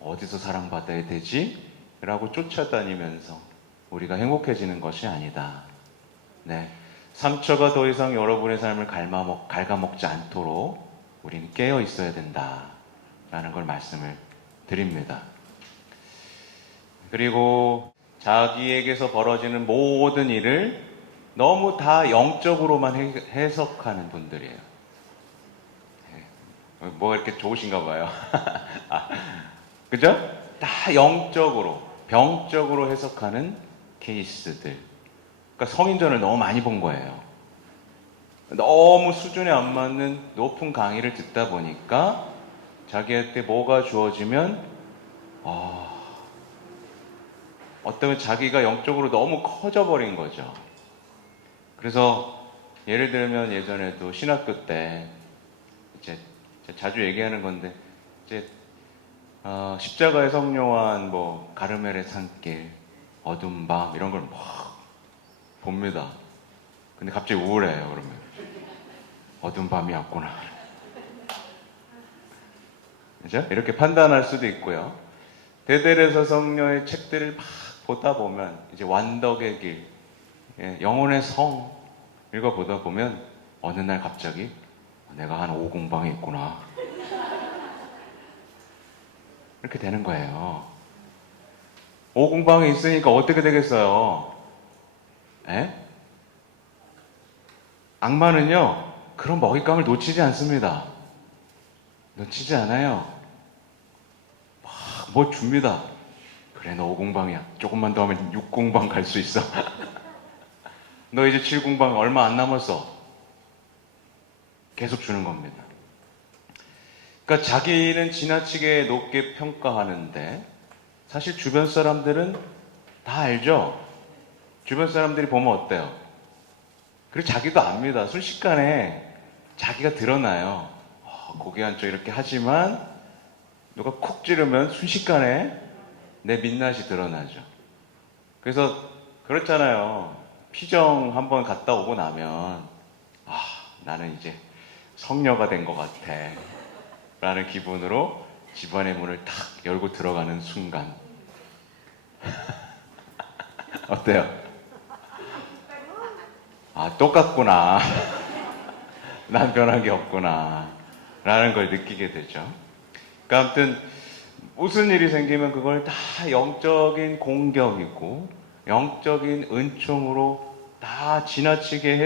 어디서 사랑받아야 되지? 라고 쫓아다니면서 우리가 행복해지는 것이 아니다. 네. 상처가 더 이상 여러분의 삶을 갉아먹지 않도록 우리는 깨어 있어야 된다. 라는 걸 말씀을 드립니다. 그리고 자기에게서 벌어지는 모든 일을 너무 다 영적으로만 해석하는 분들이에요. 뭐가 이렇게 좋으신가 봐요. 그죠? 다 영적으로, 병적으로 해석하는 케이스들. 그러니까 성인전을 너무 많이 본 거예요. 너무 수준에 안 맞는 높은 강의를 듣다 보니까 자기한테 뭐가 주어지면 어쩌면 자기가 영적으로 너무 커져버린 거죠. 그래서 예를 들면 예전에도 신학교 때 이제 자주 얘기하는 건데, 이제 십자가의 성요한, 뭐 가르멜의 산길, 어두운 밤 이런 걸 막 봅니다. 근데 갑자기 우울해요. 그러면 어두운 밤이 왔구나. 그죠? 이렇게 판단할 수도 있고요. 대데레서 성녀의 책들을 막 보다 보면 이제 완덕의 길, 영혼의 성 읽어보다 보면 어느 날 갑자기 내가 한 오공방에 있구나. 이렇게 되는 거예요. 오공방에 있으니까 어떻게 되겠어요? 에? 악마는요, 그런 먹잇감을 놓치지 않습니다. 놓치지 않아요. 막 뭐 줍니다. 그래, 너 5공방이야. 조금만 더 하면 6공방 갈 수 있어. 너 이제 7공방 얼마 안 남았어. 계속 주는 겁니다. 그러니까 자기는 지나치게 높게 평가하는데 사실 주변 사람들은 다 알죠? 주변 사람들이 보면 어때요? 그리고 자기도 압니다. 순식간에 자기가 드러나요. 고개 한쪽 이렇게 하지만 누가 콕 찌르면 순식간에 내 민낯이 드러나죠. 그래서 그렇잖아요. 피정 한번 갔다 오고 나면 나는 이제 성녀가 된 것 같아 라는 기분으로 집안의 문을 탁 열고 들어가는 순간 어때요? 똑같구나. 난 변한 게 없구나 라는 걸 느끼게 되죠. 그러니까 아무튼 무슨 일이 생기면 그걸 다 영적인 공격이고 영적인 은총으로 다 지나치게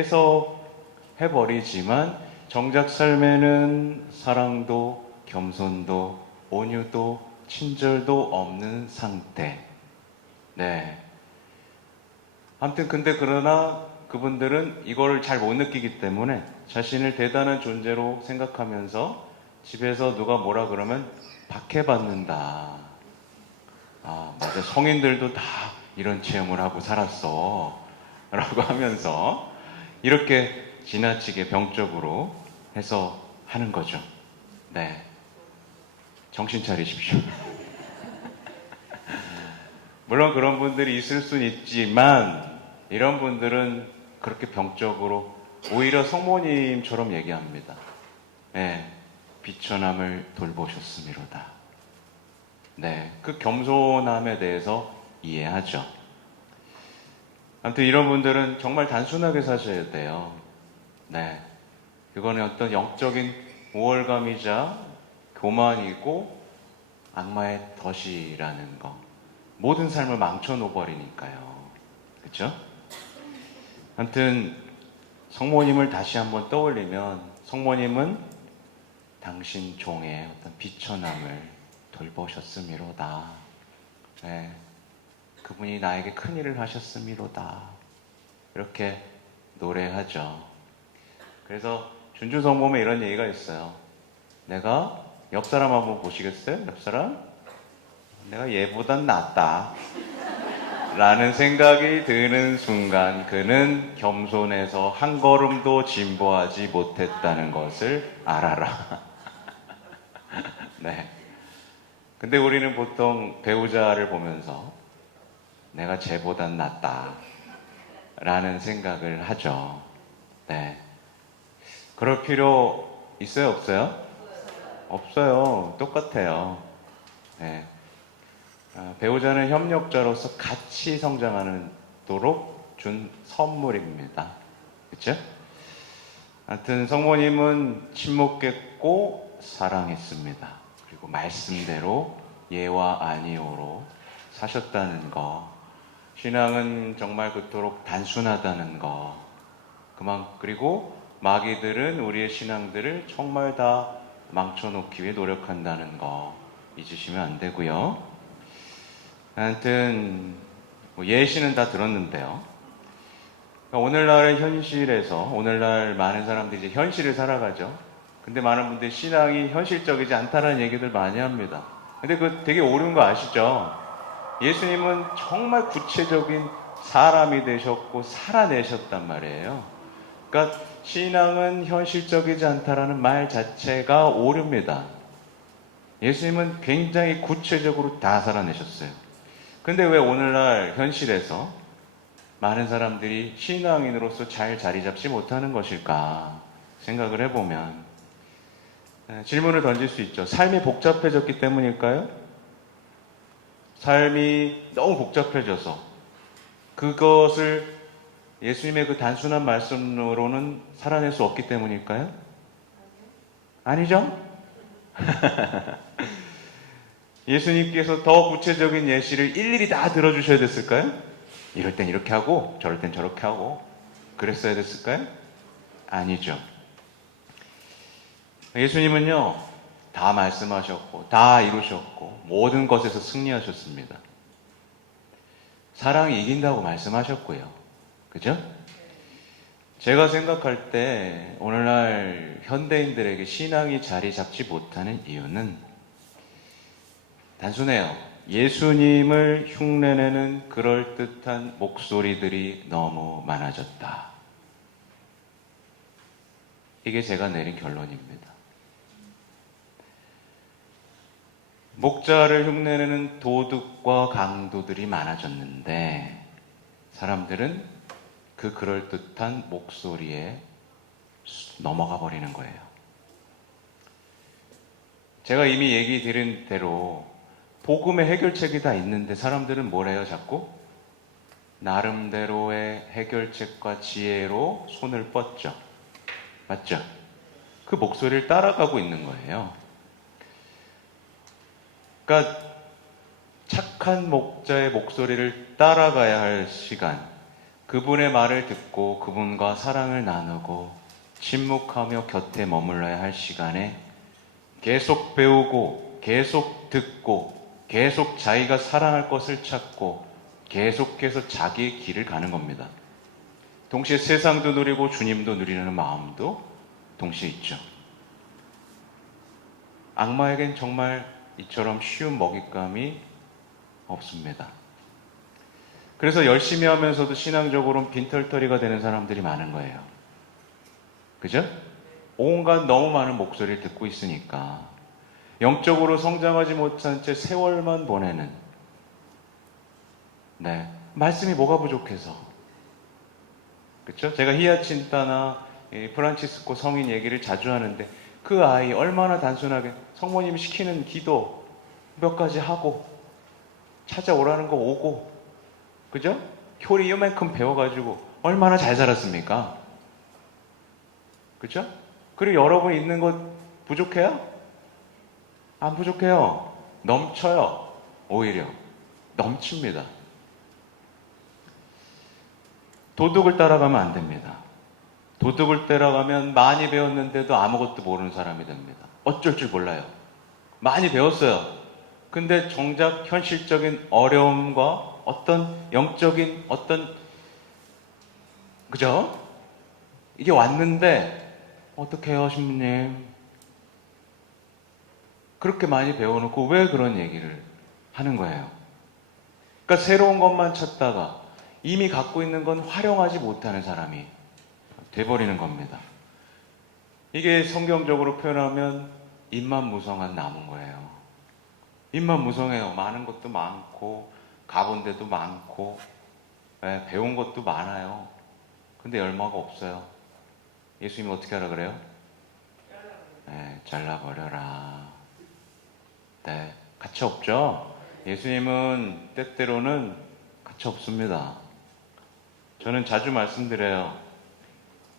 해석해버리지만 정작 삶에는 사랑도 겸손도 온유도 친절도 없는 상태. 네. 아무튼 근데 그러나 그분들은 이걸 잘 못 느끼기 때문에 자신을 대단한 존재로 생각하면서 집에서 누가 뭐라 그러면 박해받는다. 맞아. 성인들도 다 이런 체험을 하고 살았어. 라고 하면서 이렇게 지나치게 병적으로 해서 하는 거죠. 네. 정신 차리십시오. 물론 그런 분들이 있을 수는 있지만 이런 분들은 그렇게 병적으로 오히려 성모님처럼 얘기합니다. 네. 비천함을 돌보셨음이로다. 네. 그 겸손함에 대해서 이해하죠. 아무튼 이런 분들은 정말 단순하게 사셔야 돼요. 네. 그거는 어떤 영적인 우월감이자 교만이고 악마의 덫이라는 거. 모든 삶을 망쳐놓아버리니까요. 그렇죠? 아무튼 성모님을 다시 한번 떠올리면 성모님은 당신 종의 어떤 비천함을 돌보셨음이로다. 네, 그분이 나에게 큰 일을 하셨음이로다. 이렇게 노래하죠. 그래서 준주성모에 이런 얘기가 있어요. 내가 옆 사람 한번 보시겠어요? 옆 사람? 내가 얘보단 낫다. 라는 생각이 드는 순간 그는 겸손해서 한 걸음도 진보하지 못했다는 것을 알아라. 네. 근데 우리는 보통 배우자를 보면서 내가 쟤보단 낫다. 라는 생각을 하죠. 네. 그럴 필요 있어요, 없어요? 없어요. 똑같아요. 네. 배우자는 협력자로서 같이 성장하도록 준 선물입니다. 그렇죠? 하여튼 성모님은 침묵했고 사랑했습니다. 그리고 말씀대로 예와 아니오로 사셨다는 거. 신앙은 정말 그토록 단순하다는 거. 그리고 마귀들은 우리의 신앙들을 정말 다 망쳐놓기 위해 노력한다는 거 잊으시면 안 되고요. 하여튼 예시는 다 들었는데요. 오늘날의 현실에서 오늘날 많은 사람들이 이제 현실을 살아가죠. 근데 많은 분들이 신앙이 현실적이지 않다는 얘기들 많이 합니다. 근데 그거 되게 옳은 거 아시죠? 예수님은 정말 구체적인 사람이 되셨고 살아내셨단 말이에요. 그러니까 신앙은 현실적이지 않다라는 말 자체가 오류입니다. 예수님은 굉장히 구체적으로 다 살아내셨어요. 근데 왜 오늘날 현실에서 많은 사람들이 신앙인으로서 잘 자리 잡지 못하는 것일까 생각을 해보면 질문을 던질 수 있죠. 삶이 복잡해졌기 때문일까요? 삶이 너무 복잡해져서 그것을 예수님의 그 단순한 말씀으로는 살아낼 수 없기 때문일까요? 아니죠? 예수님께서 더 구체적인 예시를 일일이 다 들어주셔야 됐을까요? 이럴 땐 이렇게 하고 저럴 땐 저렇게 하고 그랬어야 됐을까요? 아니죠. 예수님은요 다 말씀하셨고 다 이루셨고 모든 것에서 승리하셨습니다. 사랑이 이긴다고 말씀하셨고요. 그죠? 제가 생각할 때 오늘날 현대인들에게 신앙이 자리 잡지 못하는 이유는 단순해요. 예수님을 흉내내는 그럴듯한 목소리들이 너무 많아졌다. 이게 제가 내린 결론입니다. 목자를 흉내내는 도둑과 강도들이 많아졌는데 사람들은 그 그럴듯한 목소리에 넘어가 버리는 거예요. 제가 이미 얘기 드린 대로 복음의 해결책이 다 있는데 사람들은 뭐래요 자꾸? 나름대로의 해결책과 지혜로 손을 뻗죠. 맞죠? 그 목소리를 따라가고 있는 거예요. 그러니까 착한 목자의 목소리를 따라가야 할 시간, 그분의 말을 듣고 그분과 사랑을 나누고 침묵하며 곁에 머물러야 할 시간에 계속 배우고 계속 듣고 계속 자기가 사랑할 것을 찾고 계속해서 자기의 길을 가는 겁니다. 동시에 세상도 누리고 주님도 누리는 마음도 동시에 있죠. 악마에겐 정말 이처럼 쉬운 먹잇감이 없습니다. 그래서 열심히 하면서도 신앙적으로는 빈털터리가 되는 사람들이 많은 거예요. 그죠? 온갖 너무 많은 목소리를 듣고 있으니까 영적으로 성장하지 못한 채 세월만 보내는 말씀이 뭐가 부족해서 그렇죠? 제가 히아친타나 프란치스코 성인 얘기를 자주 하는데 그 아이 얼마나 단순하게 성모님이 시키는 기도 몇 가지 하고 찾아오라는 거 오고 그죠? 효리 이만큼 배워가지고 얼마나 잘 살았습니까? 그죠? 그리고 여러분 있는 것 부족해요? 안 부족해요. 넘쳐요. 오히려 넘칩니다. 도둑을 따라가면 안 됩니다. 도둑을 따라가면 많이 배웠는데도 아무것도 모르는 사람이 됩니다. 어쩔 줄 몰라요. 많이 배웠어요. 근데 정작 현실적인 어려움과 어떤 영적인 그죠? 이게 왔는데 어떡해요, 신부님? 그렇게 많이 배워놓고 왜 그런 얘기를 하는 거예요? 그러니까 새로운 것만 찾다가 이미 갖고 있는 건 활용하지 못하는 사람이 돼버리는 겁니다. 이게 성경적으로 표현하면 입만 무성한 나무인 거예요. 입만 무성해요. 많은 것도 많고 가본 데도 많고 배운 것도 많아요. 근데 열마가 없어요. 예수님이 어떻게 하라 그래요? 잘라버려라. 네, 가치 없죠? 예수님은 때때로는 가치 없습니다. 저는 자주 말씀드려요.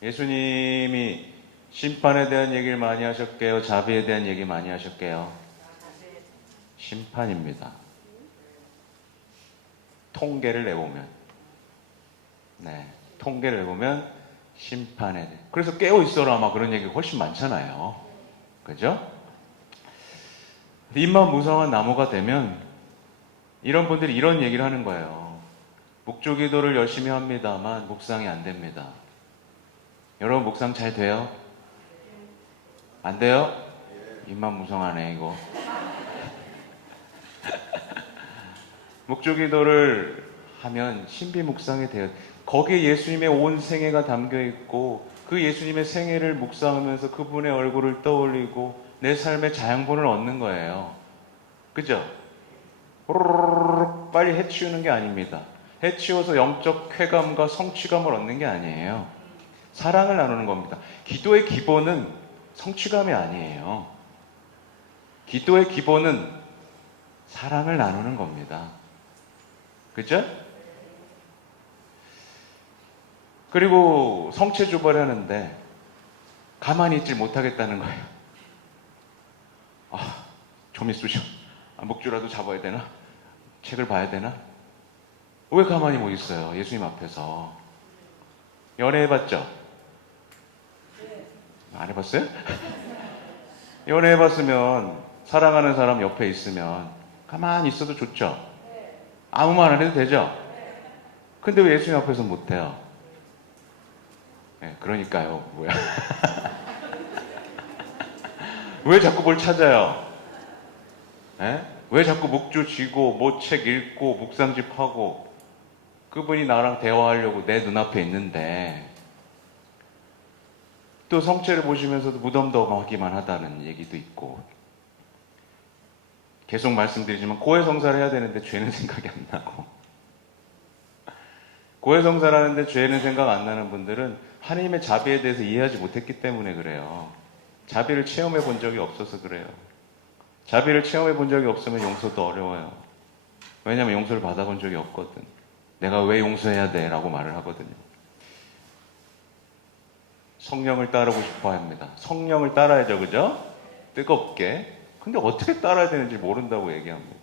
예수님이 심판에 대한 얘기를 많이 하셨게요? 자비에 대한 얘기 많이 하셨게요? 심판입니다. 통계를 내보면. 네, 통계를 내보면 심판에 대해. 그래서 깨어있어라 아마 그런 얘기가 훨씬 많잖아요. 그죠? 입만 무성한 나무가 되면 이런 분들이 이런 얘기를 하는 거예요. 묵주기도를 열심히 합니다만 묵상이 안 됩니다. 여러분 묵상 잘 돼요? 안 돼요? 입만 무성하네 이거. 묵주기도를 하면 신비 묵상이 돼요. 거기에 예수님의 온 생애가 담겨 있고 그 예수님의 생애를 묵상하면서 그분의 얼굴을 떠올리고 내 삶의 자양분을 얻는 거예요. 그죠? 빨리 해치우는 게 아닙니다. 해치워서 영적 쾌감과 성취감을 얻는 게 아니에요. 사랑을 나누는 겁니다. 기도의 기본은 성취감이 아니에요. 기도의 기본은 사랑을 나누는 겁니다. 그죠? 그리고 성체주발을 하는데 가만히 있질 못하겠다는 거예요. 좀 있으셔. 묵주라도 잡아야 되나? 책을 봐야 되나? 왜 가만히 못 있어요? 예수님 앞에서. 연애해봤죠? 안 해봤어요? 연애해봤으면 사랑하는 사람 옆에 있으면 가만히 있어도 좋죠? 아무 말 안 해도 되죠? 근데 왜 예수님 앞에서 못해요? 네, 그러니까요. 뭐야. 왜 자꾸 뭘 찾아요? 네? 왜 자꾸 묵주 쥐고 뭐 책 읽고 묵상집하고 그분이 나랑 대화하려고 내 눈앞에 있는데 또 성체를 보시면서도 무덤덤하기만 하다는 얘기도 있고 계속 말씀드리지만 고해성사를 해야 되는데 죄는 생각이 안 나고 고해성사를 하는데 죄는 생각 안 나는 분들은 하나님의 자비에 대해서 이해하지 못했기 때문에 그래요. 자비를 체험해 본 적이 없어서 그래요. 자비를 체험해 본 적이 없으면 용서도 어려워요. 왜냐하면 용서를 받아본 적이 없거든. 내가 왜 용서해야 돼? 라고 말을 하거든요. 성령을 따르고 싶어 합니다. 성령을 따라야죠, 그죠? 뜨겁게. 근데 어떻게 따라야 되는지 모른다고 얘기합니다.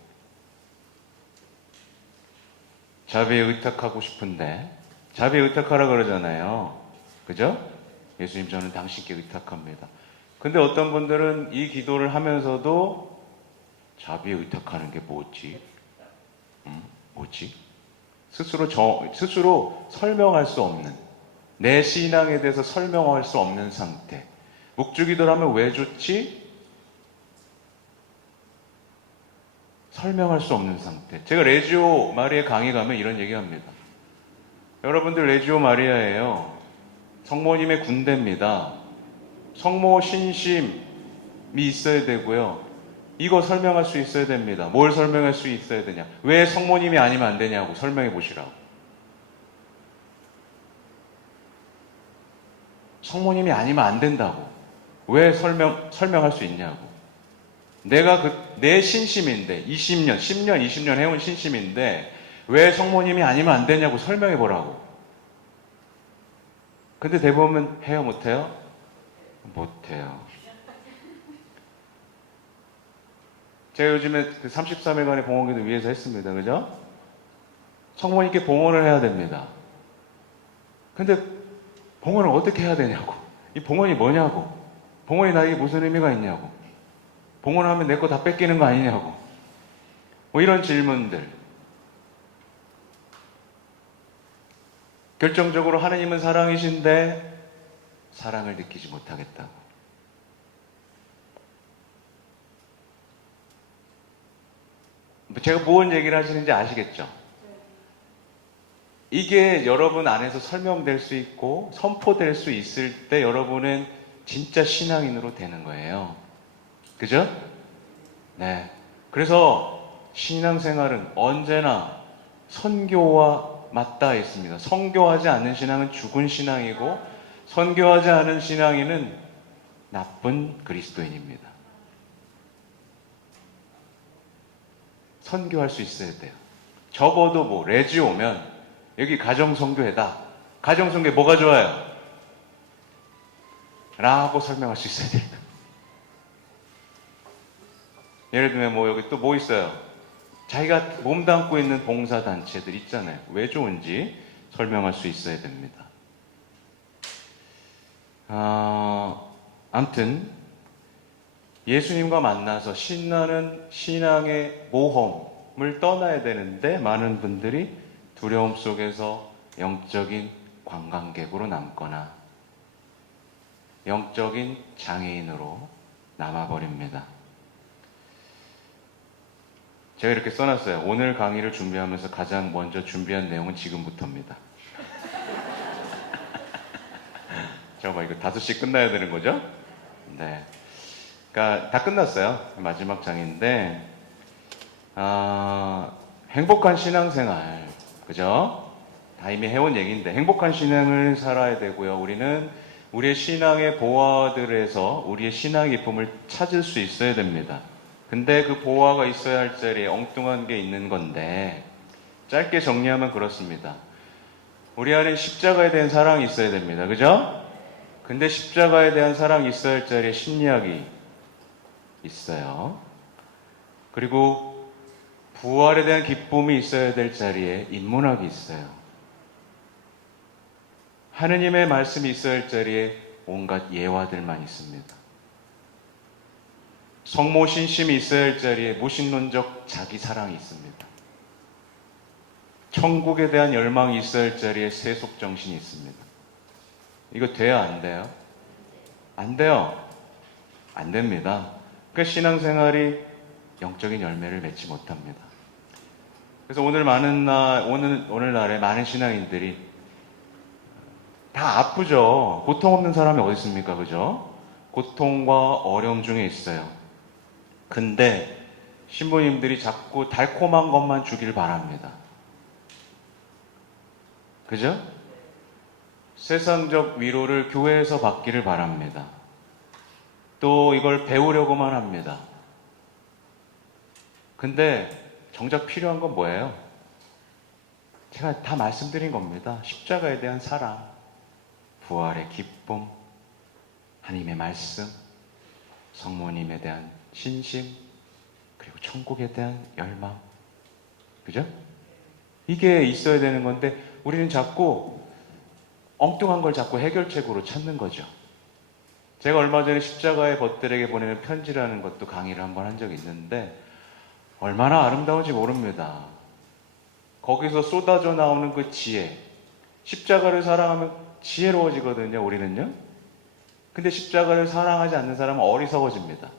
자비에 의탁하고 싶은데, 자비에 의탁하라 그러잖아요. 그죠? 예수님, 저는 당신께 의탁합니다. 근데 어떤 분들은 이 기도를 하면서도 자비에 의탁하는 게 뭐지? 뭐지? 스스로 설명할 수 없는, 내 신앙에 대해서 설명할 수 없는 상태. 묵주기도를 하면 왜 좋지? 설명할 수 없는 상태. 제가 레지오 마리아 강의 가면 이런 얘기 합니다. 여러분들 레지오 마리아예요. 성모님의 군대입니다. 성모 신심이 있어야 되고요. 이거 설명할 수 있어야 됩니다. 뭘 설명할 수 있어야 되냐? 왜 성모님이 아니면 안 되냐고 설명해 보시라고. 성모님이 아니면 안 된다고. 왜 설명할 수 있냐고. 내가 내 신심인데, 10년, 20년 해온 신심인데, 왜 성모님이 아니면 안 되냐고 설명해 보라고. 근데 대부분 해요, 못해요? 못해요. 제가 요즘에 그 33일간의 봉헌기도 위에서 했습니다. 그죠? 성모님께 봉헌을 해야 됩니다. 근데 봉헌을 어떻게 해야 되냐고. 이 봉헌이 뭐냐고. 봉헌이 나에게 무슨 의미가 있냐고. 봉헌하면 내 거 다 뺏기는 거 아니냐고. 뭐 이런 질문들. 결정적으로 하느님은 사랑이신데 사랑을 느끼지 못하겠다고. 제가 무슨 얘기를 하시는지 아시겠죠? 이게 여러분 안에서 설명될 수 있고 선포될 수 있을 때 여러분은 진짜 신앙인으로 되는 거예요. 그죠? 네. 그래서 신앙생활은 언제나 선교와 맞닿아 있습니다. 선교하지 않는 신앙은 죽은 신앙이고 선교하지 않은 신앙인은 나쁜 그리스도인입니다. 선교할 수 있어야 돼요. 적어도 뭐 레지 오면 여기 가정선교회다. 가정선교회 뭐가 좋아요? 라고 설명할 수 있어야 됩니다. 예를 들면 뭐 여기 또 뭐 있어요? 자기가 몸담고 있는 봉사단체들 있잖아요. 왜 좋은지 설명할 수 있어야 됩니다. 아무튼 예수님과 만나서 신나는 신앙의 모험을 떠나야 되는데 많은 분들이 두려움 속에서 영적인 관광객으로 남거나 영적인 장애인으로 남아버립니다. 제가 이렇게 써놨어요. 오늘 강의를 준비하면서 가장 먼저 준비한 내용은 지금부터입니다. 잠깐만, 이거 5시 끝나야 되는 거죠? 네. 그러니까 다 끝났어요. 마지막 장인데 행복한 신앙생활, 그죠? 다 이미 해온 얘기인데 행복한 신앙을 살아야 되고요. 우리는 우리의 신앙의 보화들에서 우리의 신앙의 기쁨을 찾을 수 있어야 됩니다. 근데 그 보화가 있어야 할 자리에 엉뚱한 게 있는 건데 짧게 정리하면 그렇습니다. 우리 안에 십자가에 대한 사랑이 있어야 됩니다. 그죠? 근데 십자가에 대한 사랑이 있어야 할 자리에 심리학이 있어요. 그리고 부활에 대한 기쁨이 있어야 될 자리에 인문학이 있어요. 하느님의 말씀이 있어야 할 자리에 온갖 예화들만 있습니다. 성모 신심이 있어야 할 자리에 무신론적 자기 사랑이 있습니다. 천국에 대한 열망이 있어야 할 자리에 세속 정신이 있습니다. 이거 돼야 안 돼요? 안 돼요. 안 됩니다. 그러니까 신앙생활이 영적인 열매를 맺지 못합니다. 그래서 오늘날에 많은 신앙인들이 다 아프죠. 고통 없는 사람이 어디 있습니까? 그죠? 고통과 어려움 중에 있어요. 근데 신부님들이 자꾸 달콤한 것만 주길 바랍니다. 그죠? 세상적 위로를 교회에서 받기를 바랍니다. 또 이걸 배우려고만 합니다. 근데 정작 필요한 건 뭐예요? 제가 다 말씀드린 겁니다. 십자가에 대한 사랑, 부활의 기쁨, 하나님의 말씀, 성모님에 대한 신심, 그리고 천국에 대한 열망. 그죠? 이게 있어야 되는 건데 우리는 자꾸 엉뚱한 걸 자꾸 해결책으로 찾는 거죠. 제가 얼마 전에 십자가의 벗들에게 보내는 편지라는 것도 강의를 한번 한 적이 있는데 얼마나 아름다운지 모릅니다. 거기서 쏟아져 나오는 그 지혜, 십자가를 사랑하면 지혜로워지거든요, 우리는요. 근데 십자가를 사랑하지 않는 사람은 어리석어집니다.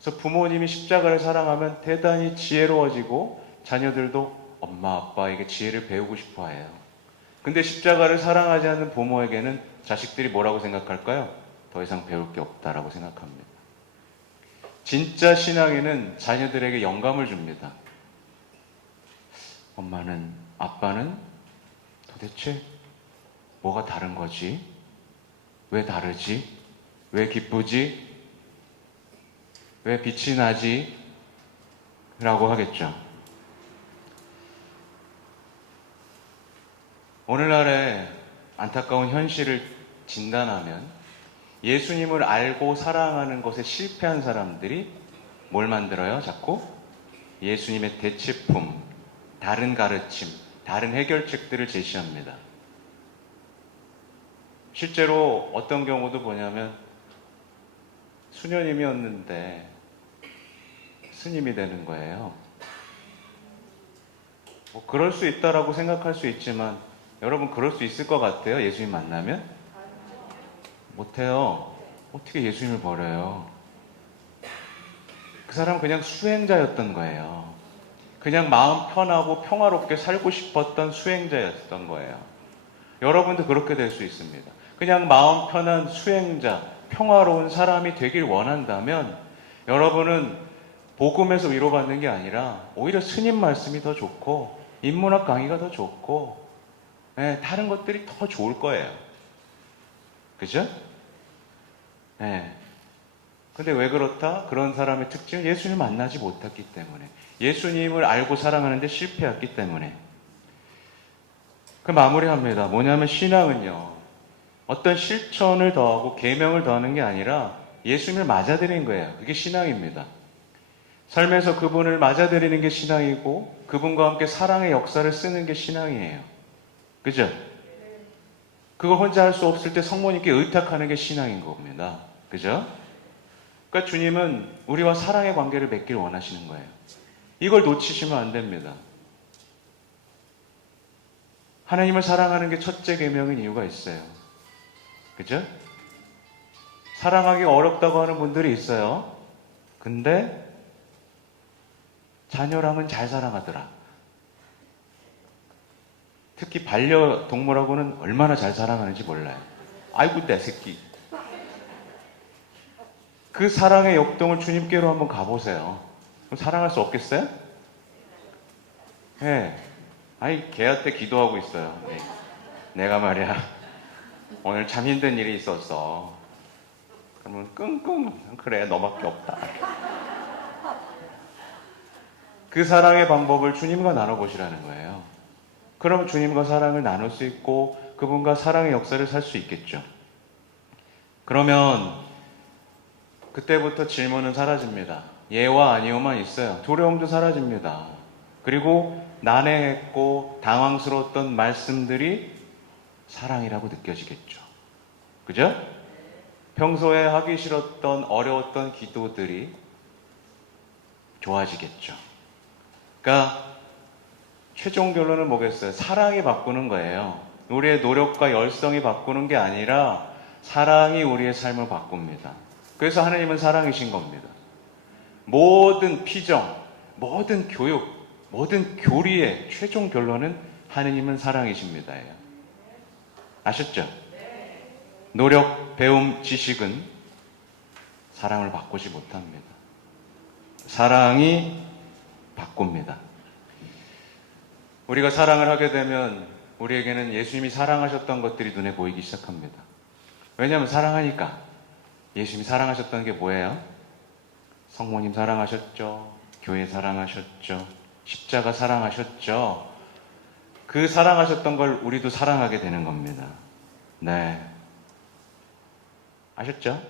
그래서 부모님이 십자가를 사랑하면 대단히 지혜로워지고 자녀들도 엄마 아빠에게 지혜를 배우고 싶어 해요. 근데 십자가를 사랑하지 않는 부모에게는 자식들이 뭐라고 생각할까요? 더 이상 배울 게 없다라고 생각합니다. 진짜 신앙에는 자녀들에게 영감을 줍니다. 엄마는, 아빠는 도대체 뭐가 다른 거지? 왜 다르지? 왜 기쁘지? 왜 빛이 나지? 라고 하겠죠. 오늘날의 안타까운 현실을 진단하면 예수님을 알고 사랑하는 것에 실패한 사람들이 뭘 만들어요? 자꾸 예수님의 대체품, 다른 가르침, 다른 해결책들을 제시합니다. 실제로 어떤 경우도 뭐냐면 수녀님이었는데 스님이 되는 거예요. 뭐 그럴 수 있다라고 생각할 수 있지만 여러분 그럴 수 있을 것 같아요? 예수님 만나면? 못해요. 어떻게 예수님을 버려요? 그 사람은 그냥 수행자였던 거예요. 그냥 마음 편하고 평화롭게 살고 싶었던 수행자였던 거예요. 여러분도 그렇게 될 수 있습니다. 그냥 마음 편한 수행자, 평화로운 사람이 되길 원한다면 여러분은 복음에서 위로받는 게 아니라 오히려 스님 말씀이 더 좋고 인문학 강의가 더 좋고 다른 것들이 더 좋을 거예요. 그죠? 근데 왜 그렇다? 그런 사람의 특징은 예수님을 만나지 못했기 때문에, 예수님을 알고 사랑하는데 실패했기 때문에. 그 마무리합니다. 뭐냐면 신앙은요, 어떤 실천을 더하고 계명을 더하는 게 아니라 예수님을 맞아들인 거예요. 그게 신앙입니다. 삶에서 그분을 맞아들이는 게 신앙이고 그분과 함께 사랑의 역사를 쓰는 게 신앙이에요. 그죠? 그걸 혼자 할 수 없을 때 성모님께 의탁하는 게 신앙인 겁니다. 그죠? 그러니까 주님은 우리와 사랑의 관계를 맺기를 원하시는 거예요. 이걸 놓치시면 안 됩니다. 하나님을 사랑하는 게 첫째 계명인 이유가 있어요. 그죠? 사랑하기 어렵다고 하는 분들이 있어요. 근데 자녀랑은 잘 사랑하더라. 특히 반려동물하고는 얼마나 잘 사랑하는지 몰라요. 아이고 내 새끼. 그 사랑의 역동을 주님께로 한번 가보세요. 그럼 사랑할 수 없겠어요? 네. 아니 걔한테 기도하고 있어요. 네. 내가 말이야 오늘 참 힘든 일이 있었어. 그러면 끙끙 그래 너밖에 없다. 그 사랑의 방법을 주님과 나눠보시라는 거예요. 그러면 주님과 사랑을 나눌 수 있고 그분과 사랑의 역사를 살 수 있겠죠. 그러면 그때부터 질문은 사라집니다. 예와 아니오만 있어요. 두려움도 사라집니다. 그리고 난해했고 당황스러웠던 말씀들이 사랑이라고 느껴지겠죠. 그죠? 평소에 하기 싫었던 어려웠던 기도들이 좋아지겠죠. 그러니까 최종 결론은 뭐겠어요? 사랑이 바꾸는 거예요. 우리의 노력과 열성이 바꾸는 게 아니라 사랑이 우리의 삶을 바꿉니다. 그래서 하나님은 사랑이신 겁니다. 모든 피정, 모든 교육, 모든 교리의 최종 결론은 하나님은 사랑이십니다. 아셨죠? 노력, 배움, 지식은 사랑을 바꾸지 못합니다. 사랑이 바꿉니다. 우리가 사랑을 하게 되면 우리에게는 예수님이 사랑하셨던 것들이 눈에 보이기 시작합니다. 왜냐하면 사랑하니까. 예수님이 사랑하셨던 게 뭐예요? 성모님 사랑하셨죠. 교회 사랑하셨죠. 십자가 사랑하셨죠. 그 사랑하셨던 걸 우리도 사랑하게 되는 겁니다. 네. 아셨죠?